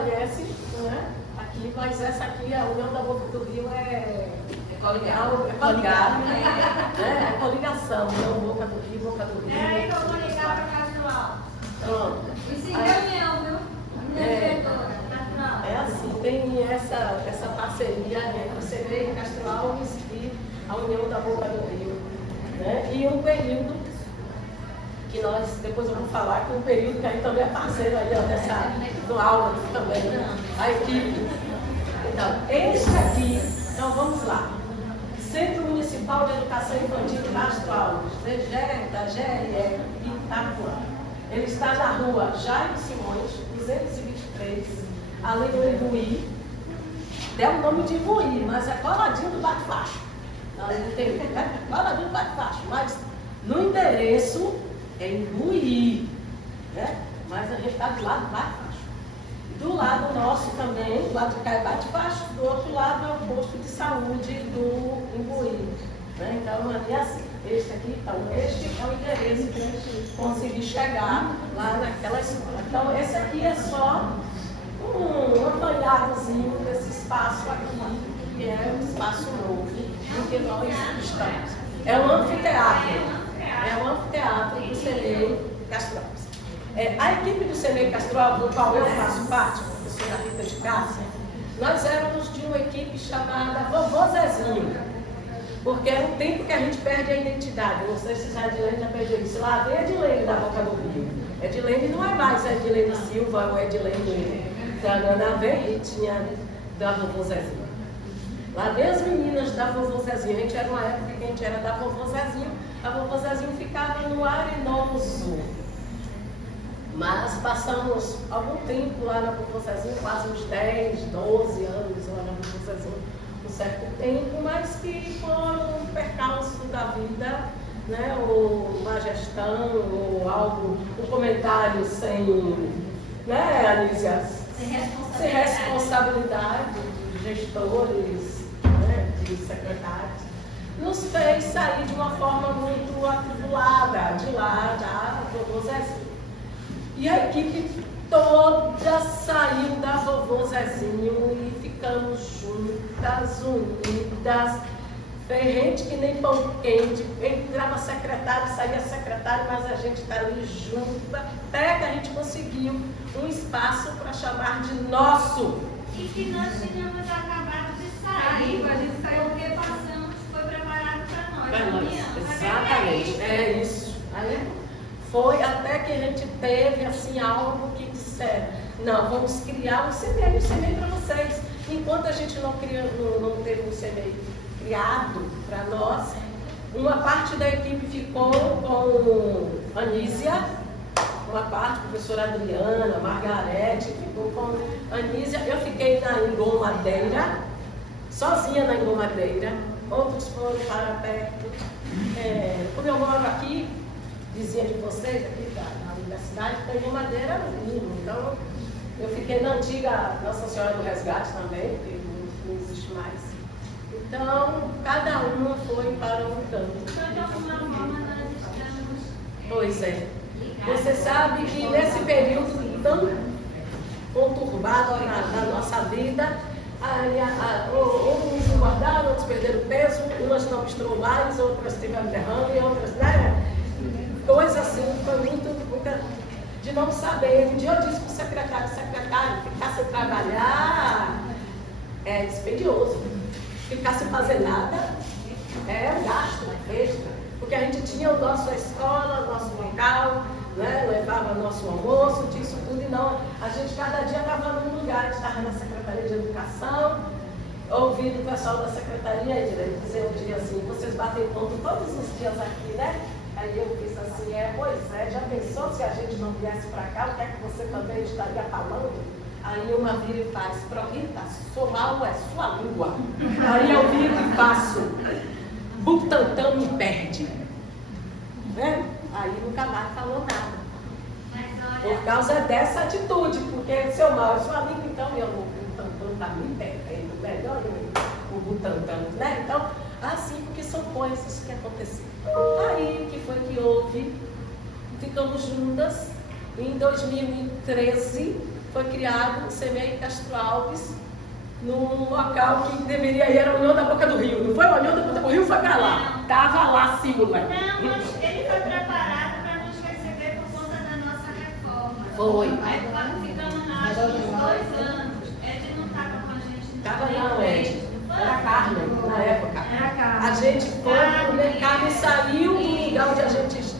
conhece, né? Aqui, mas essa aqui, a União da Boca do Rio é coligada, né? É coligação, União Boca do Rio, Boca do Rio. É aí que eu vou ligar para Castro Alves. Pronto. E sem reunião, viu? Minha diretora, Castro Alves. É assim, tem essa parceria entre o CNEI Castro Alves e a União da Boca do Rio, né? E um período que nós, depois eu vou falar, que um período que a gente também é parceiro aí, ó, do aula também, né? A equipe. Então, este aqui, então vamos lá. Centro Municipal de Educação Infantil Castro Alves, da GRE Itapuã. Ele está na rua Jaime Simões, 223, ali do Imbuí. Deu o nome de Imbuí, mas é coladinho do Bate-Facho. Não tem, né? Coladinho do Bate-Facho, mas no endereço é Imbuí, né? Mas a gente está do lado do Bate-Facho. Do lado nosso também, do lado de cá é Bate-Facho, do outro lado é o posto de saúde do Imbuí. Né? Então, ali é assim. Este aqui, então, este é o endereço que a gente conseguir chegar lá naquela escola. Então, esse aqui é só um apanhadozinho desse espaço aqui, que é um espaço novo em que nós estamos. É um anfiteatro. É um anfiteatro do CNEI Castro Alves. A equipe do CNEI Castro Alves, do qual eu faço parte, a professora Rita de Cássia, nós éramos de uma equipe chamada Vovô Zezinho. Porque era um tempo que a gente perde a identidade. Não sei se a Edilene já perdeu isso. Lá vem a Edilene da Boca do Rio. Edilene não é mais a Edilene Silva ou a Edilene da Nana vem e tinha da Vovô Zezinho. Lá vem as meninas da Vovô Zezinho. A gente era uma época que a gente era da Vovô Zezinho. A Vovô Zezinho ficava no Arenoso. Mas passamos algum tempo lá na Vovô Zezinho, quase uns 10, 12 anos lá na Vovô Zezinho. Certo tempo, mas que foram um percalço da vida, né? Ou uma gestão, ou algo, um comentário sem, né, Anísia? Sem responsabilidade de gestores, né, de secretários, nos fez sair de uma forma muito atribulada de lá, da Vovô Zezinho. E a equipe toda saiu da Vovô Zezinho e ficamos juntas, unidas, ferrente que nem pão quente, entrava secretário, saía secretário, mas a gente está ali junto, até que a gente conseguiu um espaço para chamar de nosso. E que nós tínhamos acabado de sair, a gente saiu porque passamos, foi preparado para nós. Exatamente, é isso. Aí foi até que a gente teve assim algo que disseram, não, vamos criar um CNEI para vocês. Enquanto a gente não teve um CNEI criado para nós, uma parte da equipe ficou com Anísia, uma parte, a professora Adriana, Margarete, ficou com Anísia. Eu fiquei na Engomadeira, sozinha na Engomadeira, outros foram para perto. Como eu moro aqui, vizinha de vocês, aqui na universidade, tem Engomadeira no mínimo, então eu fiquei na antiga Nossa Senhora do Resgate também, que não existe mais. Então, cada uma foi para um canto. Então, de alguma forma, nós estamos... Pois é. Você sabe que nesse período tão conturbado na nossa vida, uns engordaram, outros perderam peso, umas não misturou mais, outras tiveram derrame, outras, né? Coisa assim, foi muita de não saber. Um dia eu disse para o secretário, ficar sem trabalhar é dispendioso. Ficar sem fazer nada é um gasto extra. Porque a gente tinha a nossa escola, o nosso local, né? Levava nosso almoço, disso tudo, e não. A gente cada dia estava num lugar, a gente estava na Secretaria de Educação, ouvindo o pessoal da Secretaria, e dizer um dia assim, vocês batem ponto todos os dias aqui, né? Aí eu fiz assim, pois é, já pensou se a gente não viesse para cá, o que é que você também estaria falando? Aí uma vira e faz, Rita, sua mal é sua língua. Aí eu viro e faço, Butantan me perde. Né? Aí nunca mais falou nada. Por causa dessa atitude, porque seu mal é sua língua, então eu o Butantan está me perdendo, melhor o Butantan, né? Então, assim, porque são coisas que aconteceram. Aí, o que foi que houve? Ficamos juntas. Em 2013, foi criado o CMEI Castro Alves, num local que deveria ir, era a União da Boca do Rio. Não foi a União da Boca do Rio, foi para lá. Estava lá sim, mulher. Não, mas ele foi preparado para nos receber por conta da nossa reforma. Foi. Aí ficamos nós uns 2 anos. Ed não estava com a gente. Estava não, Ed. Era Carmen, na época. Era Carmen. A gente foi, o Carmen saiu do lugar onde a gente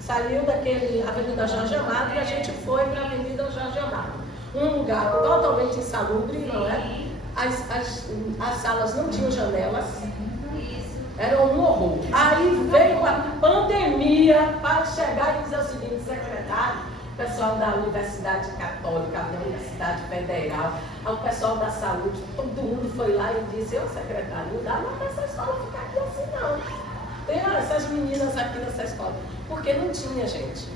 saiu daquele Avenida Jorge Amado e a gente foi para a Avenida Jorge Amado. Um lugar totalmente insalubre, não é? As salas não tinham janelas. Era um horror. Aí veio a pandemia para chegar e dizer o seguinte, secretário, pessoal da Universidade Católica, da Universidade Federal, o pessoal da saúde, todo mundo foi lá e disse, ô secretário, não dá mais para essa escola ficar aqui assim não. Tem essas meninas aqui nessa escola. Porque não tinha, gente.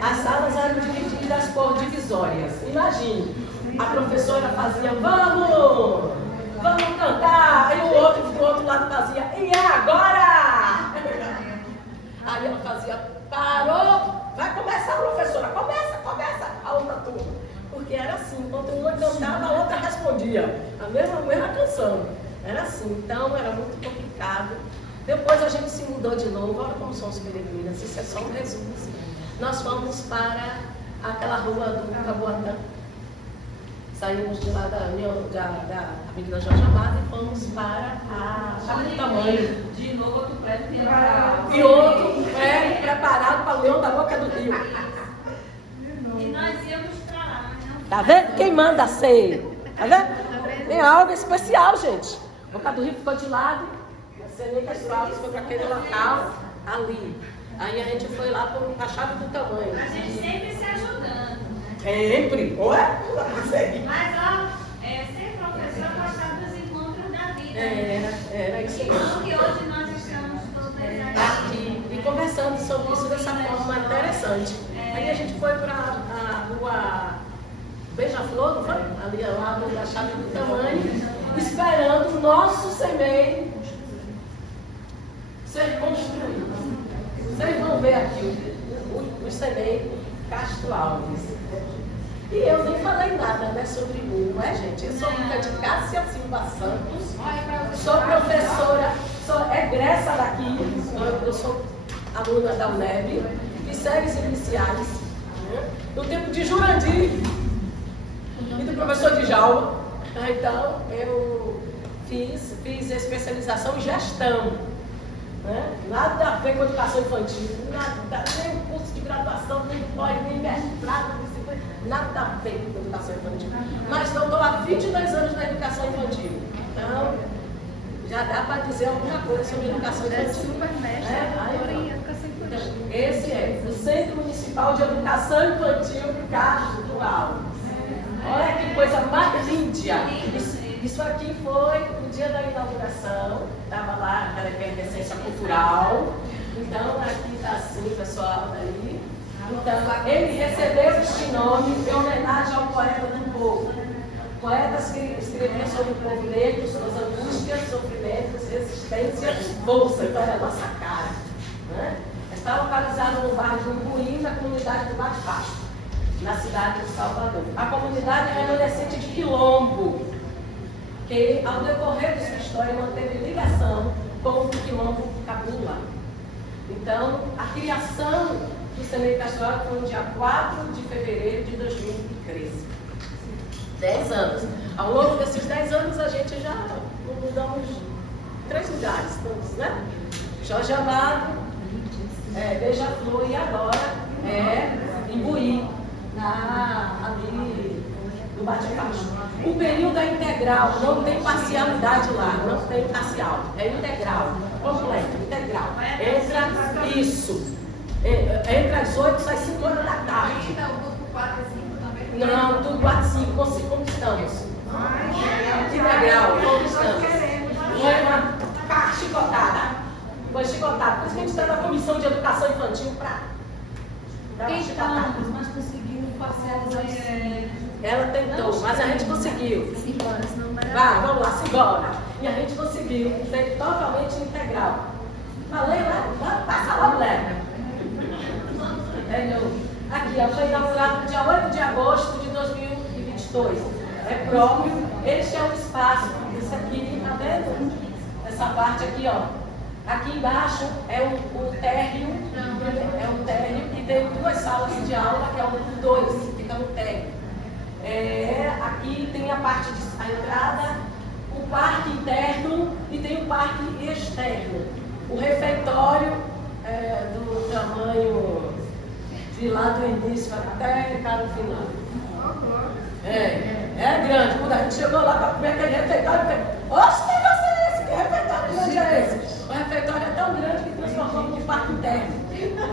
As salas eram divididas por divisórias. Imagine, a professora fazia, vamos cantar, aí o outro do outro lado fazia, e é agora? Aí ela fazia, parou, vai começar, professora, começa a outra turma. Porque era assim, enquanto uma cantava, a outra respondia, a mesma canção. Era assim, então era muito complicado. Depois a gente se mudou de novo, olha como são os peregrinos, isso é só um resumo. Nós fomos para aquela rua do Caboatã. Saímos de lá da Avenida Jorge Amado e fomos para a Chave do Tamanho. De novo outro prédio preparado. E outro prédio preparado para o Leão da Boca do Rio. E nós íamos para lá, mas não. Tá vendo? Quem manda ser? Tá vendo? Tem algo especial, gente. Boca do Rio ficou de lado, a CMEI Castro Alves foi para aquele local ali. Aí a gente foi lá para a Chave do Tamanho. A gente sempre se ajudando. Sempre? Ué? Mas, ó, ser professor gostava dos encontros da vida. Era isso E mesmo. como que hoje nós estamos todos Aqui, e conversando sobre isso dessa forma interessante. Aí a gente foi para a rua Beija-Flor, não foi? Ali ao lado da Chave do Tamanho, esperando o nosso CMEI ser construído. Vocês vão ver aqui o CMEI Castro Alves. E eu nem falei nada, né, sobre mim, não é, gente? Eu sou filha de Cássia Silva Santos, sou professora, sou egressa daqui, eu sou aluna da UNEB, fiz séries iniciais, né, no tempo de Jurandir e do professor Djalma. Então, eu fiz especialização em gestão. Né? Nada a ver com educação infantil, nada, nem curso de graduação, nem pós, nem mestrado, nada a ver com educação infantil. Mas não estou há 22 anos na educação infantil. Então, já dá para dizer alguma coisa sobre educação infantil. Super mestre, em educação infantil. Então, esse é o Centro Municipal de Educação Infantil Castro Alves. Olha que coisa mais linda. Isso aqui foi o dia da inauguração, estava lá aquela efervescência cultural. Então, aqui está assim, pessoal, daí. Então, ele recebeu este nome em homenagem ao poeta do povo. Poetas que escreviam sobre o povo negro, suas angústias, sofrimentos, resistência e força. Então, é a nossa cara. Né? Está localizado no bairro do Imbuí, na comunidade do Bate-Pasto, na cidade de Salvador. A comunidade é remanescente de Quilombo, que ao decorrer de sua história manteve ligação com o Quilombo Cabula. Então, a criação do CMEI Castro Alves foi no dia 4 de fevereiro de 2013. 10 anos. Ao longo desses 10 anos, a gente já mudamos 3 lugares, todos, né? Jorge Amado, Beija-Flor e agora Imbuí, ali do Bate-Pasto. O período é integral, não tem parcialidade lá, não tem parcial, é integral, completo, integral. Entra às 8, sai 5 horas da tarde. Não, tudo 4, 5, conquistamos. Integral, conquistamos. Foi uma chicotada. Foi chicotada. Por isso que a gente está na comissão de educação infantil para dar uma chicotada. Mas conseguiu parcializar. Ela tentou, mas a gente conseguiu. 5 horas, não vai. Vai, vamos lá, simbora. E a gente conseguiu, feito totalmente integral. Falei lá, passa lá, mulher. Entendeu? Aqui, ó, foi inaugurado no dia 8 de agosto de 2013. dois. É próprio. Este é o espaço. Esse aqui, tá vendo? Essa parte aqui, ó. Aqui embaixo é o térreo. É um térreo que tem duas salas de aula, que é o grupo 2, fica no térreo. Aqui tem a parte a entrada, o parque interno e tem o parque externo. O refeitório do tamanho de lá do início até cá no final. É grande. Quando a gente chegou lá para comer aquele refeitório, eu falei, oxe, que negócio é esse? Que refeitório grande é esse? O refeitório é tão grande que transformou num parque interno.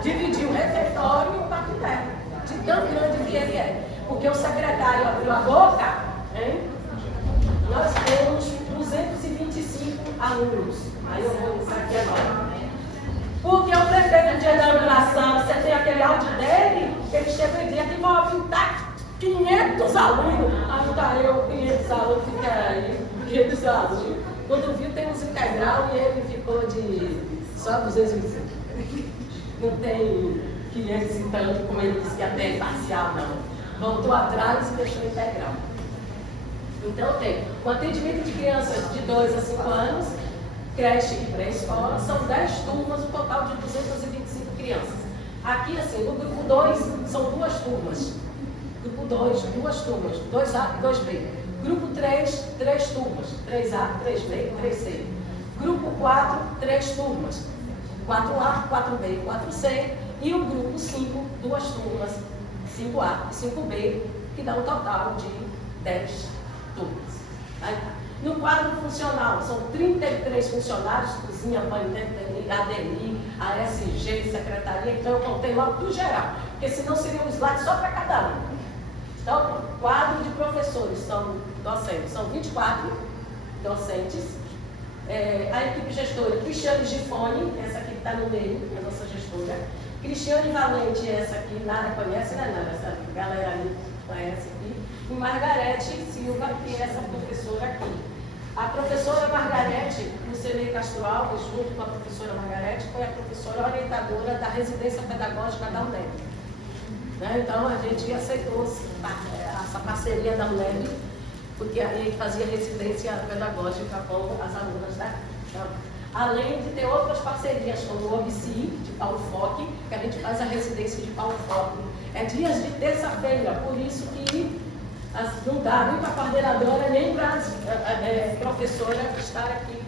Dividiu o refeitório e o parque interno. De tão grande que ele é. Porque o secretário abriu a boca, hein? Nós temos 225 alunos. Aí eu vou dizer aqui agora. Porque o prefeito, no dia da inauguração, você tem aquele áudio dele, que ele chega e diz que vão pintar 500 alunos. Aí tá eu, 500 alunos, fica aí, 500 alunos. Quando viu, tem uns integral e ele ficou de só 225. Não tem 500 e tanto, como ele disse que até parcial, não. Voltou atrás e deixou integral. Então tem o atendimento de crianças de 2 a 5 anos, creche e pré-escola, são 10 turmas, um total de 225 crianças. Aqui, assim, no grupo 2, são 2 turmas. Grupo 2, 2 turmas, 2A e 2B. Grupo 3, 3 turmas, 3A, 3B e 3C. Grupo 4, 3 turmas, 4A, 4B e 4C. E o grupo 5, 2 turmas, 5A e 5B, que dá um total de 10 turmas. Aí, no quadro funcional, são 33 funcionários, cozinha, banho, ADMI, ASG, secretaria, então eu contei logo do geral, porque senão seria um slide só para cada um. Então, quadro de professores, são docentes, são 24 docentes. A equipe gestora, Cristiane Gifone, essa aqui que está no meio, a nossa gestora. Cristiane Valente, essa aqui, nada conhece, né, Nara? Essa galera ali conhece aqui. E Margarete Silva, que é essa professora aqui. A professora Margarete, no CNEI Castro Alves, junto com a professora Margarete, foi a professora orientadora da residência pedagógica da UNEB. Então, a gente aceitou essa parceria da UNEB, porque a gente fazia residência pedagógica com as alunas daqui. Então, além de ter outras parcerias, como o OBCI, de Paulo Foque, que a gente faz a residência de Paulo Foque. É dias de terça-feira, por isso que não dá nem para a coordenadora, nem para a professora estar aqui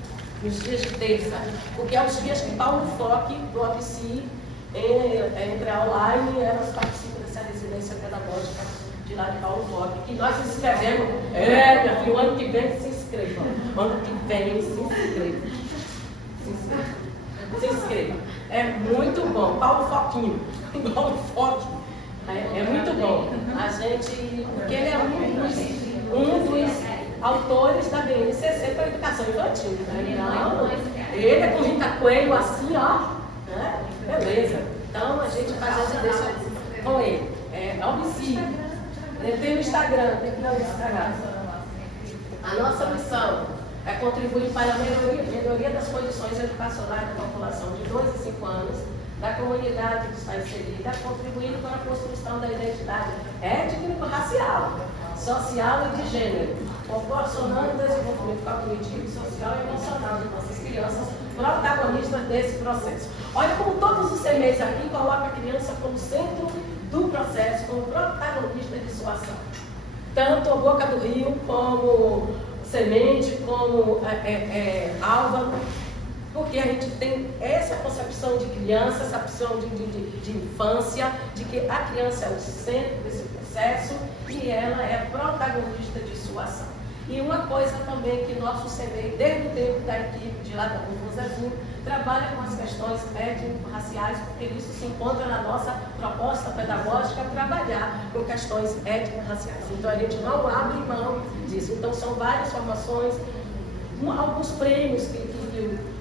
nos dias de terça, porque é os dias que Paulo Foque, do OBCI, entra online, elas participam dessa residência pedagógica de lá de Paulo Foque, que nós inscrevemos. Minha filha, o ano que vem se inscreva. Ano que vem se inscreva. Se inscreva. É muito bom. Paulo Foquinho. Paulo Foque. É muito bom. A gente, porque ele é um dos autores da BNCC para a educação infantil. Né? Então, ele é com Rita Coelho assim, ó. Né? Beleza. Então a gente faz a residência com ele. É OBCI. Ele tem o Instagram, tem que dar o Instagram. A nossa missão é contribuir para a melhoria das condições educacionais da população de 2 a 5 anos, da comunidade que está inserida, contribuindo para a construção da identidade étnico-racial, social e de gênero, proporcionando o desenvolvimento cognitivo, social e emocional de nossas crianças, protagonistas desse processo. Olha como todos os CMEs aqui colocam a criança como centro do processo, como protagonista de sua ação. Tanto a Boca do Rio, como Semente, como Álvaro, porque a gente tem essa concepção de criança, essa opção de infância, de que a criança é o centro desse processo e ela é protagonista de sua ação. E uma coisa também que nosso CMEI, desde o tempo da equipe de lá da Rua Zezinho, trabalha com as questões étnico-raciais, porque isso se encontra na nossa proposta pedagógica, trabalhar com questões étnico-raciais. Então a gente não abre mão disso. Então são várias formações, alguns prêmios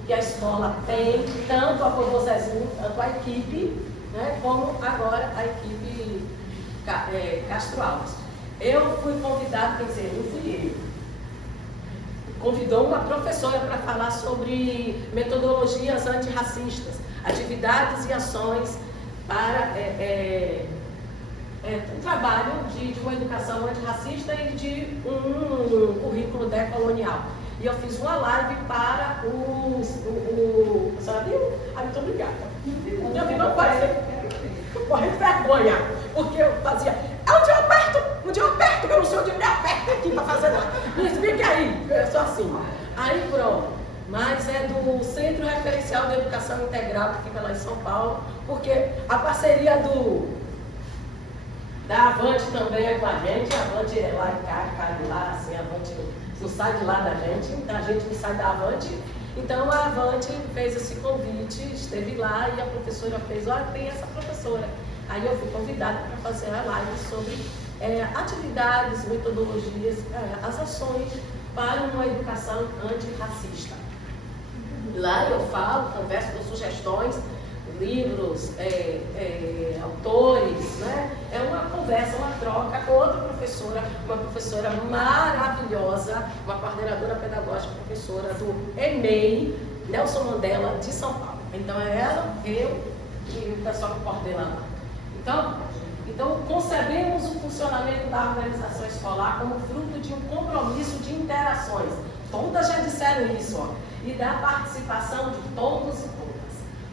que a escola tem, tanto a Rua Zezinho, tanto a equipe, né, como agora a equipe Castro Alves. Eu fui convidada, quer dizer, não fui eu. Convidou uma professora para falar sobre metodologias antirracistas, atividades e ações para um trabalho de uma educação antirracista e de um currículo decolonial. E eu fiz uma live para a senhora viu? Muito obrigada. Não pode ser. Morrendo de vergonha. Porque eu fazia. Onde eu aperto, que eu não sei onde me aperto aqui para fazer nada. Me explica aí. Eu sou assim. Aí pronto. Mas é do Centro Referencial de Educação Integral, que fica lá em São Paulo, porque a parceria da Avante também é com a gente. A Avante é lá e cai de lá, assim, a Avante não sai de lá da gente não sai da Avante. Então a Avante fez esse convite, esteve lá e a professora fez, olha, tem essa professora. Aí eu fui convidada para fazer a live sobre atividades, metodologias, as ações para uma educação antirracista. Lá eu falo, converso com sugestões, livros, autores, né? É uma conversa, uma troca com outra professora, uma professora maravilhosa, uma coordenadora pedagógica, professora do EMEI, Nelson Mandela, de São Paulo. Então é ela, eu e o pessoal que coordena lá. Então concebemos o funcionamento da organização escolar como fruto de um compromisso de interações. Todas já disseram isso, ó, e da participação de todos e todas.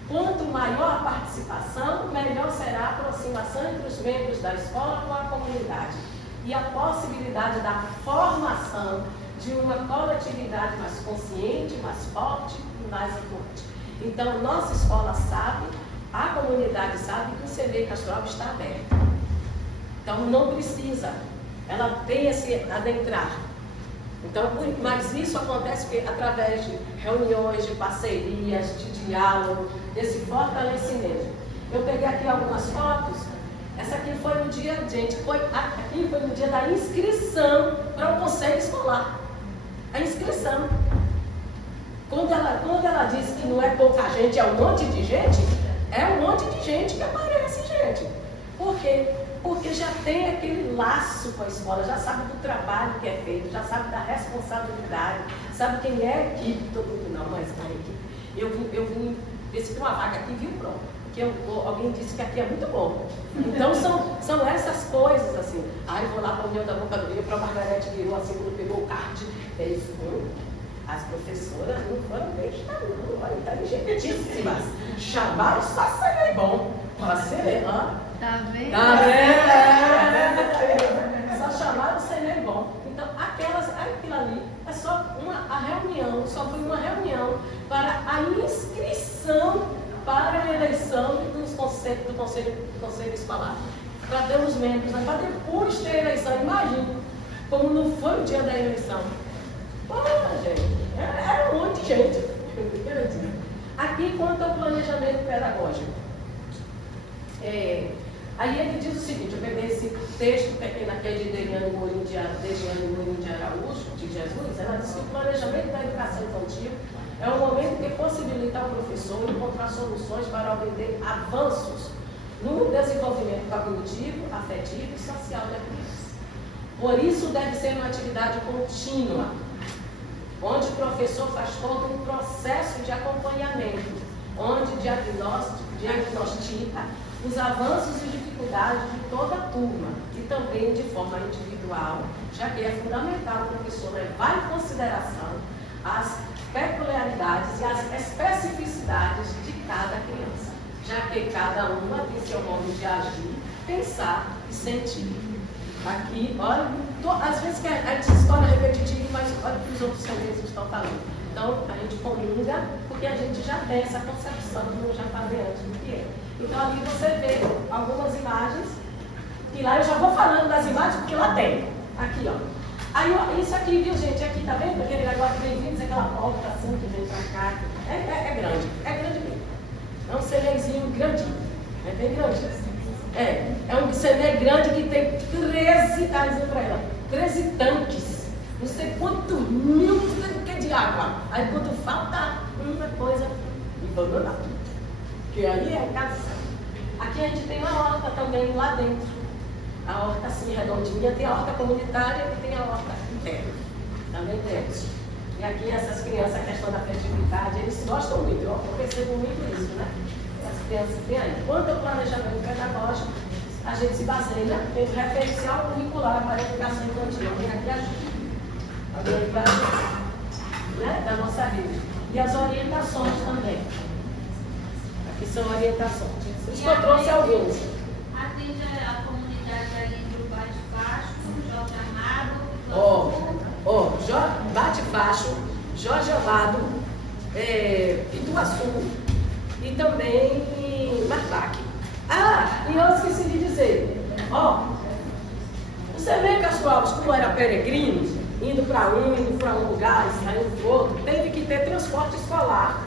Quanto maior a participação, melhor será a aproximação entre os membros da escola com a comunidade e a possibilidade da formação de uma coletividade mais consciente, mais forte e mais atuante. Então, nossa escola sabe, a comunidade sabe que o CMEI Castro Alves está aberto. Então, não precisa, ela tem esse adentrar. Então, mas isso acontece através de reuniões, de parcerias, de diálogo, desse fortalecimento. Eu peguei aqui algumas fotos. Essa aqui foi no dia, gente, aqui foi no dia da inscrição para o conselho escolar. A inscrição. Quando ela disse que não é pouca gente, é um monte de gente, é um monte de gente que aparece, gente. Por quê? Porque já tem aquele laço com a escola, já sabe do trabalho que é feito, já sabe da responsabilidade, sabe quem é a equipe, todo mundo não, mas a equipe. Eu vim ver se tem uma vaga aqui, viu, pronto. Porque alguém disse que aqui é muito bom. Então são essas coisas assim. Aí eu vou lá para a União da Bocadoria, para a Margarete virou assim, quando pegou o card, fez as professoras não foram bestas, não, olha, inteligentíssimas. Chamaram só ser bom. Você Tá vendo? Tá vendo? Só chamaram ser bom. Então, aquilo ali é só a reunião, só foi uma reunião para a inscrição para a eleição do conselho escolar. Para ter os membros, para depois ter a eleição. Imagina como não foi o dia da eleição. Gente, era um monte de gente. Aqui, quanto ao planejamento pedagógico. Aí ele diz o seguinte, eu peguei esse texto pequeno aqui de Deiane Morim de Araújo, de Jesus, ela diz que o planejamento da educação infantil é um momento que possibilita ao professor encontrar soluções para obter avanços no desenvolvimento cognitivo, afetivo e social da criança. Por isso deve ser uma atividade contínua, onde o professor faz todo um processo de acompanhamento, onde diagnostica os avanços e dificuldades de toda a turma e também de forma individual, já que é fundamental o professor levar em consideração as peculiaridades e as especificidades de cada criança, já que cada uma tem seu modo de agir, pensar e sentir. Aqui, olha, às vezes que a gente escolhe repetitivo, mas olha o que os outros CMEIs estão falando. Então, a gente comunga, porque a gente já tem essa concepção, como eu já falei antes do que é. Então, ali você vê algumas imagens, e lá eu já vou falando das imagens, porque lá tem. Aqui, ó. Aí, ó, isso aqui, viu, gente? Aqui, tá vendo? Aquele negócio que vem vindo, aquela porta assim, que vem pra cá. É grande mesmo. É um CMEizinho grandinho. É bem grande. É um CMEi grande que tem 13, tá dizendo pra ela, 13 tanques. Não sei quantos mil, não sei o que de água. Aí quando falta uma coisa, abandonar. Porque aí é casa. Aqui a gente tem uma horta também lá dentro. A horta assim redondinha, tem a horta comunitária e tem a horta interna. Também temos. E aqui essas crianças, a questão da afetividade, eles gostam muito, eu percebo muito isso, né? As crianças têm aí. Quanto ao planejamento pedagógico, a gente se baseia em referencial curricular para a educação infantil. Aqui ajuda. Né, da nossa rede. E as orientações também. Aqui são orientações. Por isso que eu trouxe alguns. Atende a comunidade ali do Bate-Facho, Jorge Amado, Bate-Facho, Jorge Amado, Ituaçu e também Marbac. E eu esqueci de dizer, o Semeio Castro Alves, como era peregrino, indo para um lugar e saindo para o outro, teve que ter transporte escolar.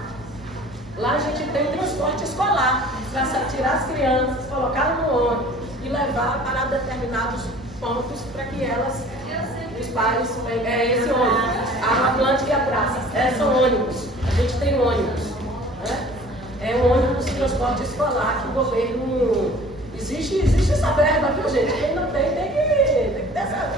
Lá a gente tem transporte escolar para tirar as crianças, colocar no ônibus e levar para determinados pontos para que elas, os pais, esse ônibus, a Atlântica e a Praça, são ônibus, a gente tem ônibus, né? É um ônibus de transporte escolar que o governo, existe essa verba, viu gente? Quem não tem que ter essa.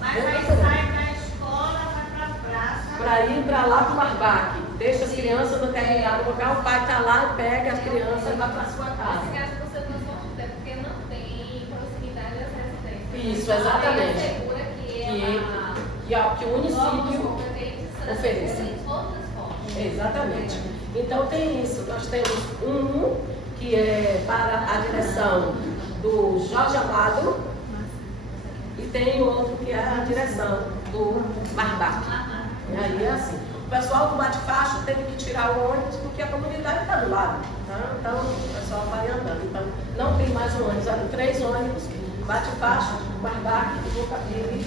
Mas aí sai da escola, vai para a praça. Para ir para lá para o Marbac, deixa as crianças no determinado local, o pai está lá, pega as crianças e vai para a sua casa. Esse caso você transporte não tem, porque não tem proximidade às residências. Isso, exatamente. Aí assegura Que o município ofereça. Outras formas. Exatamente. Então tem isso, nós temos um que é para a direção do Jorge Amado e tem outro que é a direção do Marbac. E aí é assim. O pessoal do Bate-Facho teve que tirar o ônibus porque a comunidade está do lado. Tá? Então o pessoal vai andando. Então não tem mais um ônibus, eram 3 ônibus, Bate-Facho, Marbac e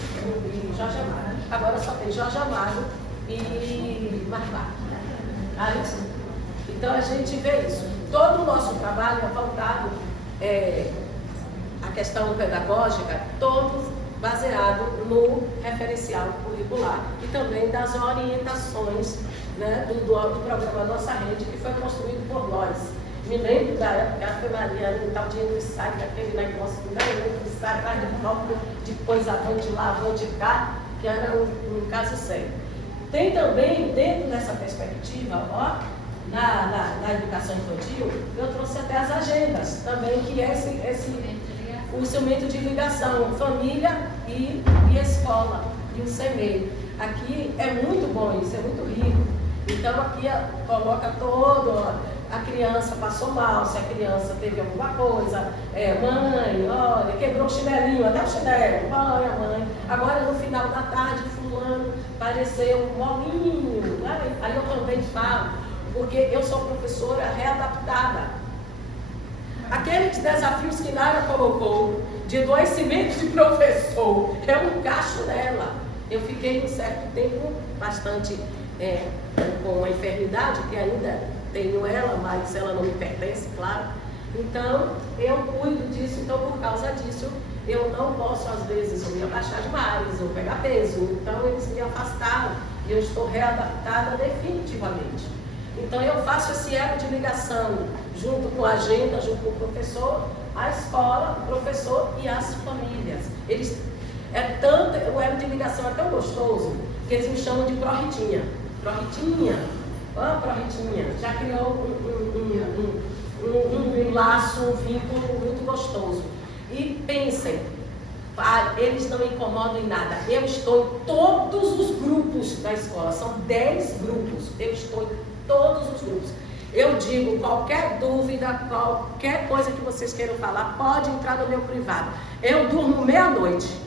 Jorge Amado. Agora só tem Jorge Amado e Marbac. Então a gente vê isso. Todo o nosso trabalho é voltado à questão pedagógica, todos baseado no referencial curricular e também das orientações, né, do programa Nossa Rede, que foi construído por nós. Me lembro da época, a Maria, no tal dia do ensaio, daquele negócio, do ensaio, atrás de foco, depois avante lá, avante cá, que era um caso sério. Tem também, dentro dessa perspectiva, na educação infantil, eu trouxe até as agendas também, que é o instrumento de ligação, família e escola, e o Semeio. Aqui é muito bom isso, é muito rico. Então aqui coloca a criança passou mal, se a criança teve alguma coisa, mãe, olha, quebrou o chinelinho, até o chinelo, olha mãe, agora no final da tarde fulano pareceu um molinho, né? Aí eu também falo, porque eu sou professora readaptada. Aqueles desafios que Nara colocou de adoecimento de professor, eu encaixo nela. Eu fiquei um certo tempo bastante com uma enfermidade, que ainda tenho ela, mas ela não me pertence, claro. Então, eu cuido disso, então por causa disso, eu não posso, às vezes, me abaixar demais, ou pegar peso. Então, eles me afastaram e eu estou readaptada definitivamente. Então, eu faço esse elo de ligação, junto com a agenda, junto com o professor, a escola, o professor e as famílias. O elo de ligação é tão gostoso, que eles me chamam de pró-ritinha. Pró-ritinha, pró-ritinha, já criou um laço, um vínculo muito gostoso. E pensem, eles não incomodam em nada. Eu estou em todos os grupos da escola, são 10 grupos, eu estou em todos os grupos. Eu digo, qualquer dúvida, qualquer coisa que vocês queiram falar, pode entrar no meu privado. Eu durmo meia-noite.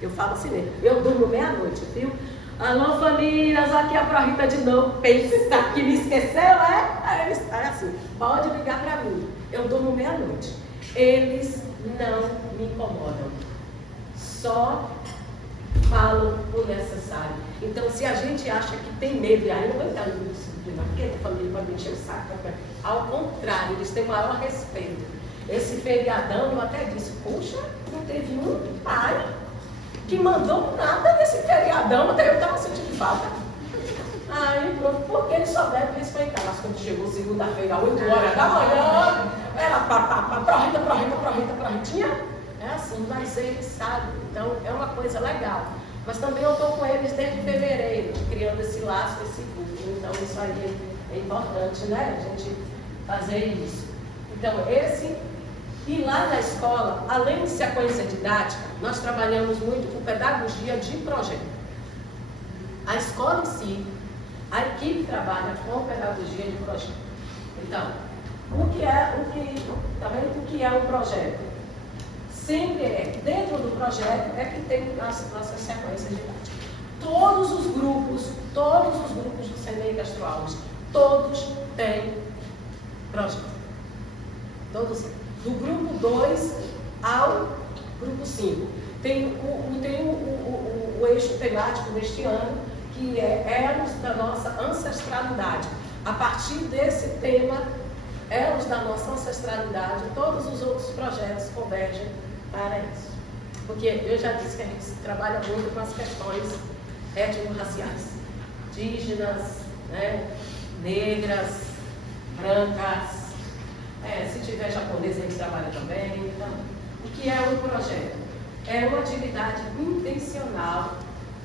Eu falo assim mesmo, eu durmo meia-noite, viu? Alô, famílias, aqui é a Pró-Rita de novo. Pensa que me esqueceu, é? Eles falam assim, pode ligar para mim. Eu durmo meia-noite. Eles não me incomodam. Só falam o necessário. Então, se a gente acha que tem medo, aí eu vou entrar no grupo disciplinar, porque a família pode encher o saco. Ao contrário, eles têm o maior respeito. Esse feriadão, eu até disse, poxa, não teve um pai que mandou nada nesse feriadão, até eu estava sentindo falta. Aí, pronto, porque eles souberam respeitar. Mas quando chegou segunda-feira, 8 horas da manhã, era pró-ritinha. É assim, mas eles sabem. Então, é uma coisa legal. Mas também eu estou com eles desde fevereiro, criando esse laço, esse grupo. Então, isso aí é importante, né? A gente fazer isso. Então, esse E lá na escola, além de sequência didática, nós trabalhamos muito com pedagogia de projeto. A escola em si, a equipe trabalha com pedagogia de projeto. Então, o que é um projeto? Sempre dentro do projeto é que tem nossas sequências didáticas. Todos os grupos do Senei Castro Alves, todos têm projeto. Todos. Do grupo 2 ao grupo 5. Tem o eixo temático deste ano, que é Elos da nossa ancestralidade. A partir desse tema, Elos da nossa ancestralidade, todos os outros projetos convergem para isso. Porque eu já disse que a gente trabalha muito com as questões étnico-raciais. Indígenas, né, negras, brancas. Se tiver japonês, a gente trabalha também. Então, o que é um projeto? É uma atividade intencional.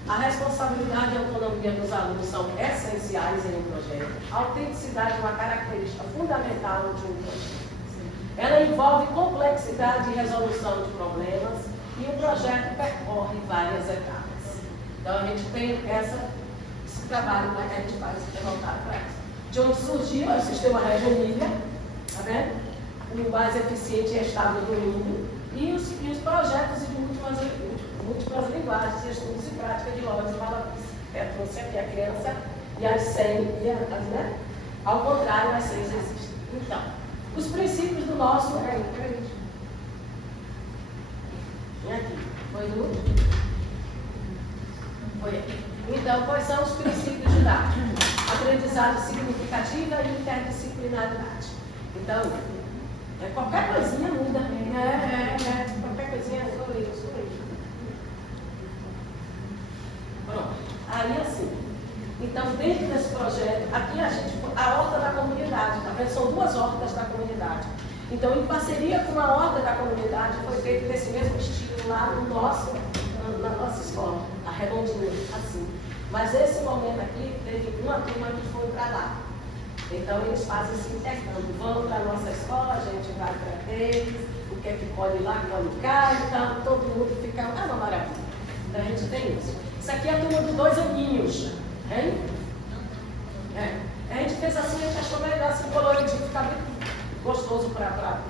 A responsabilidade e a autonomia dos alunos são essenciais em um projeto. A autenticidade é uma característica fundamental de um projeto. Ela envolve complexidade e resolução de problemas e o projeto percorre várias etapas. Então, a gente tem esse trabalho que a gente faz voltado para isso. De onde surgiu o sistema Reggio Emilia, tá vendo? O mais eficiente e estável do mundo, e os projetos de múltiplas linguagens, estudos e prática de logos e valores. Trouxe aqui a criança e as 100, né? Ao contrário, as 6 existem. Então, os princípios do nosso... Peraí. Vem aqui. Foi no último? Foi aqui. Então, quais são os princípios didáticos? Aprendizagem significativa e interdisciplinaridade. Então, qualquer coisinha muda. Qualquer coisinha sou eu. Pronto. Aí assim. Então, dentro desse projeto, aqui a horta da comunidade, tá vendo? São 2 hortas da comunidade. Então, em parceria com a horta da comunidade, foi feito desse mesmo estilo lá na nossa escola, a redondinha, assim. Mas esse momento aqui, teve uma turma que foi para lá. Então, eles fazem esse intercâmbio. Vão para a nossa escola, a gente vai para eles, o que é que colhe lá, colhe cá, então todo mundo fica uma maravilha. Então, a gente tem isso. Isso aqui é a turma dos 2 aninhos. Hein? A gente fez assim, a gente achou melhor assim, coloridinho, ficar muito gostoso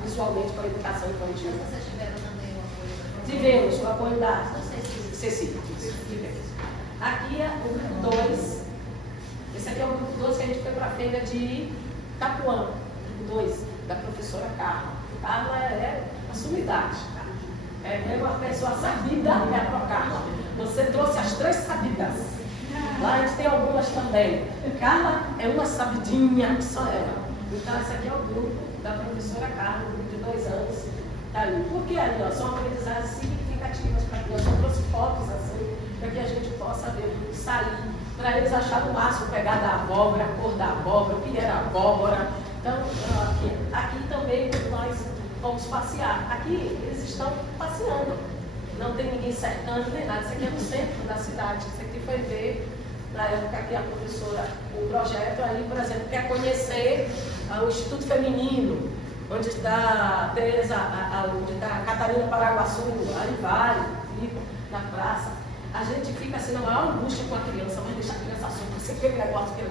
visualmente para a educação infantil. Vocês tiveram também o apoio? Tivemos o apoio da Cecília. Tivemos. Aqui é o grupo 2. Esse aqui é o grupo 2 que a gente foi para a feira de Tapuã. Grupo 2, da professora Carla. Carla é a sumidade. É uma pessoa sabida, é a Carla. Você trouxe as 3 sabidas. Lá a gente tem algumas também. Carla é uma sabidinha, só ela. Então, esse aqui é o grupo da professora Carla, um grupo de 2 anos. Tá ali. Por que ali? São aprendizagens significativas para a criança. Eu trouxe fotos assim, para que a gente possa ver o que sair. Para eles acharem o máximo, pegar da abóbora, a cor da abóbora, o que era abóbora. Então, aqui também nós vamos passear. Aqui eles estão passeando. Não tem ninguém cercando nem nada. Isso aqui é no centro da cidade. Isso aqui foi ver, na época que a professora, o projeto aí, por exemplo, quer conhecer o Instituto Feminino, onde está a Tereza, onde está a Catarina Paraguaçu, Arivale, fica na praça. A gente fica assim na maior angústia com a criança, mas deixa a criança solta, você quer negócio que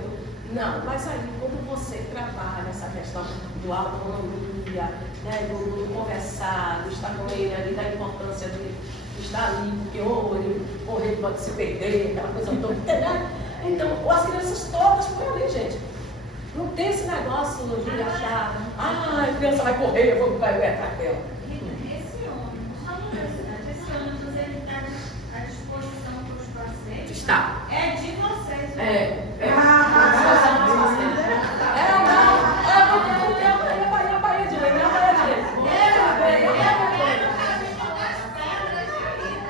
não, mas aí quando você trabalha essa questão do autonomia, né, do conversar, do estar com ele ali, da importância de estar ali, porque ele correr pode se perder, aquela coisa toda, né? Então, as crianças todas por ali, gente. Não tem esse negócio de achar, a criança vai correr, eu vou vai atrás dela. Está. É de vocês.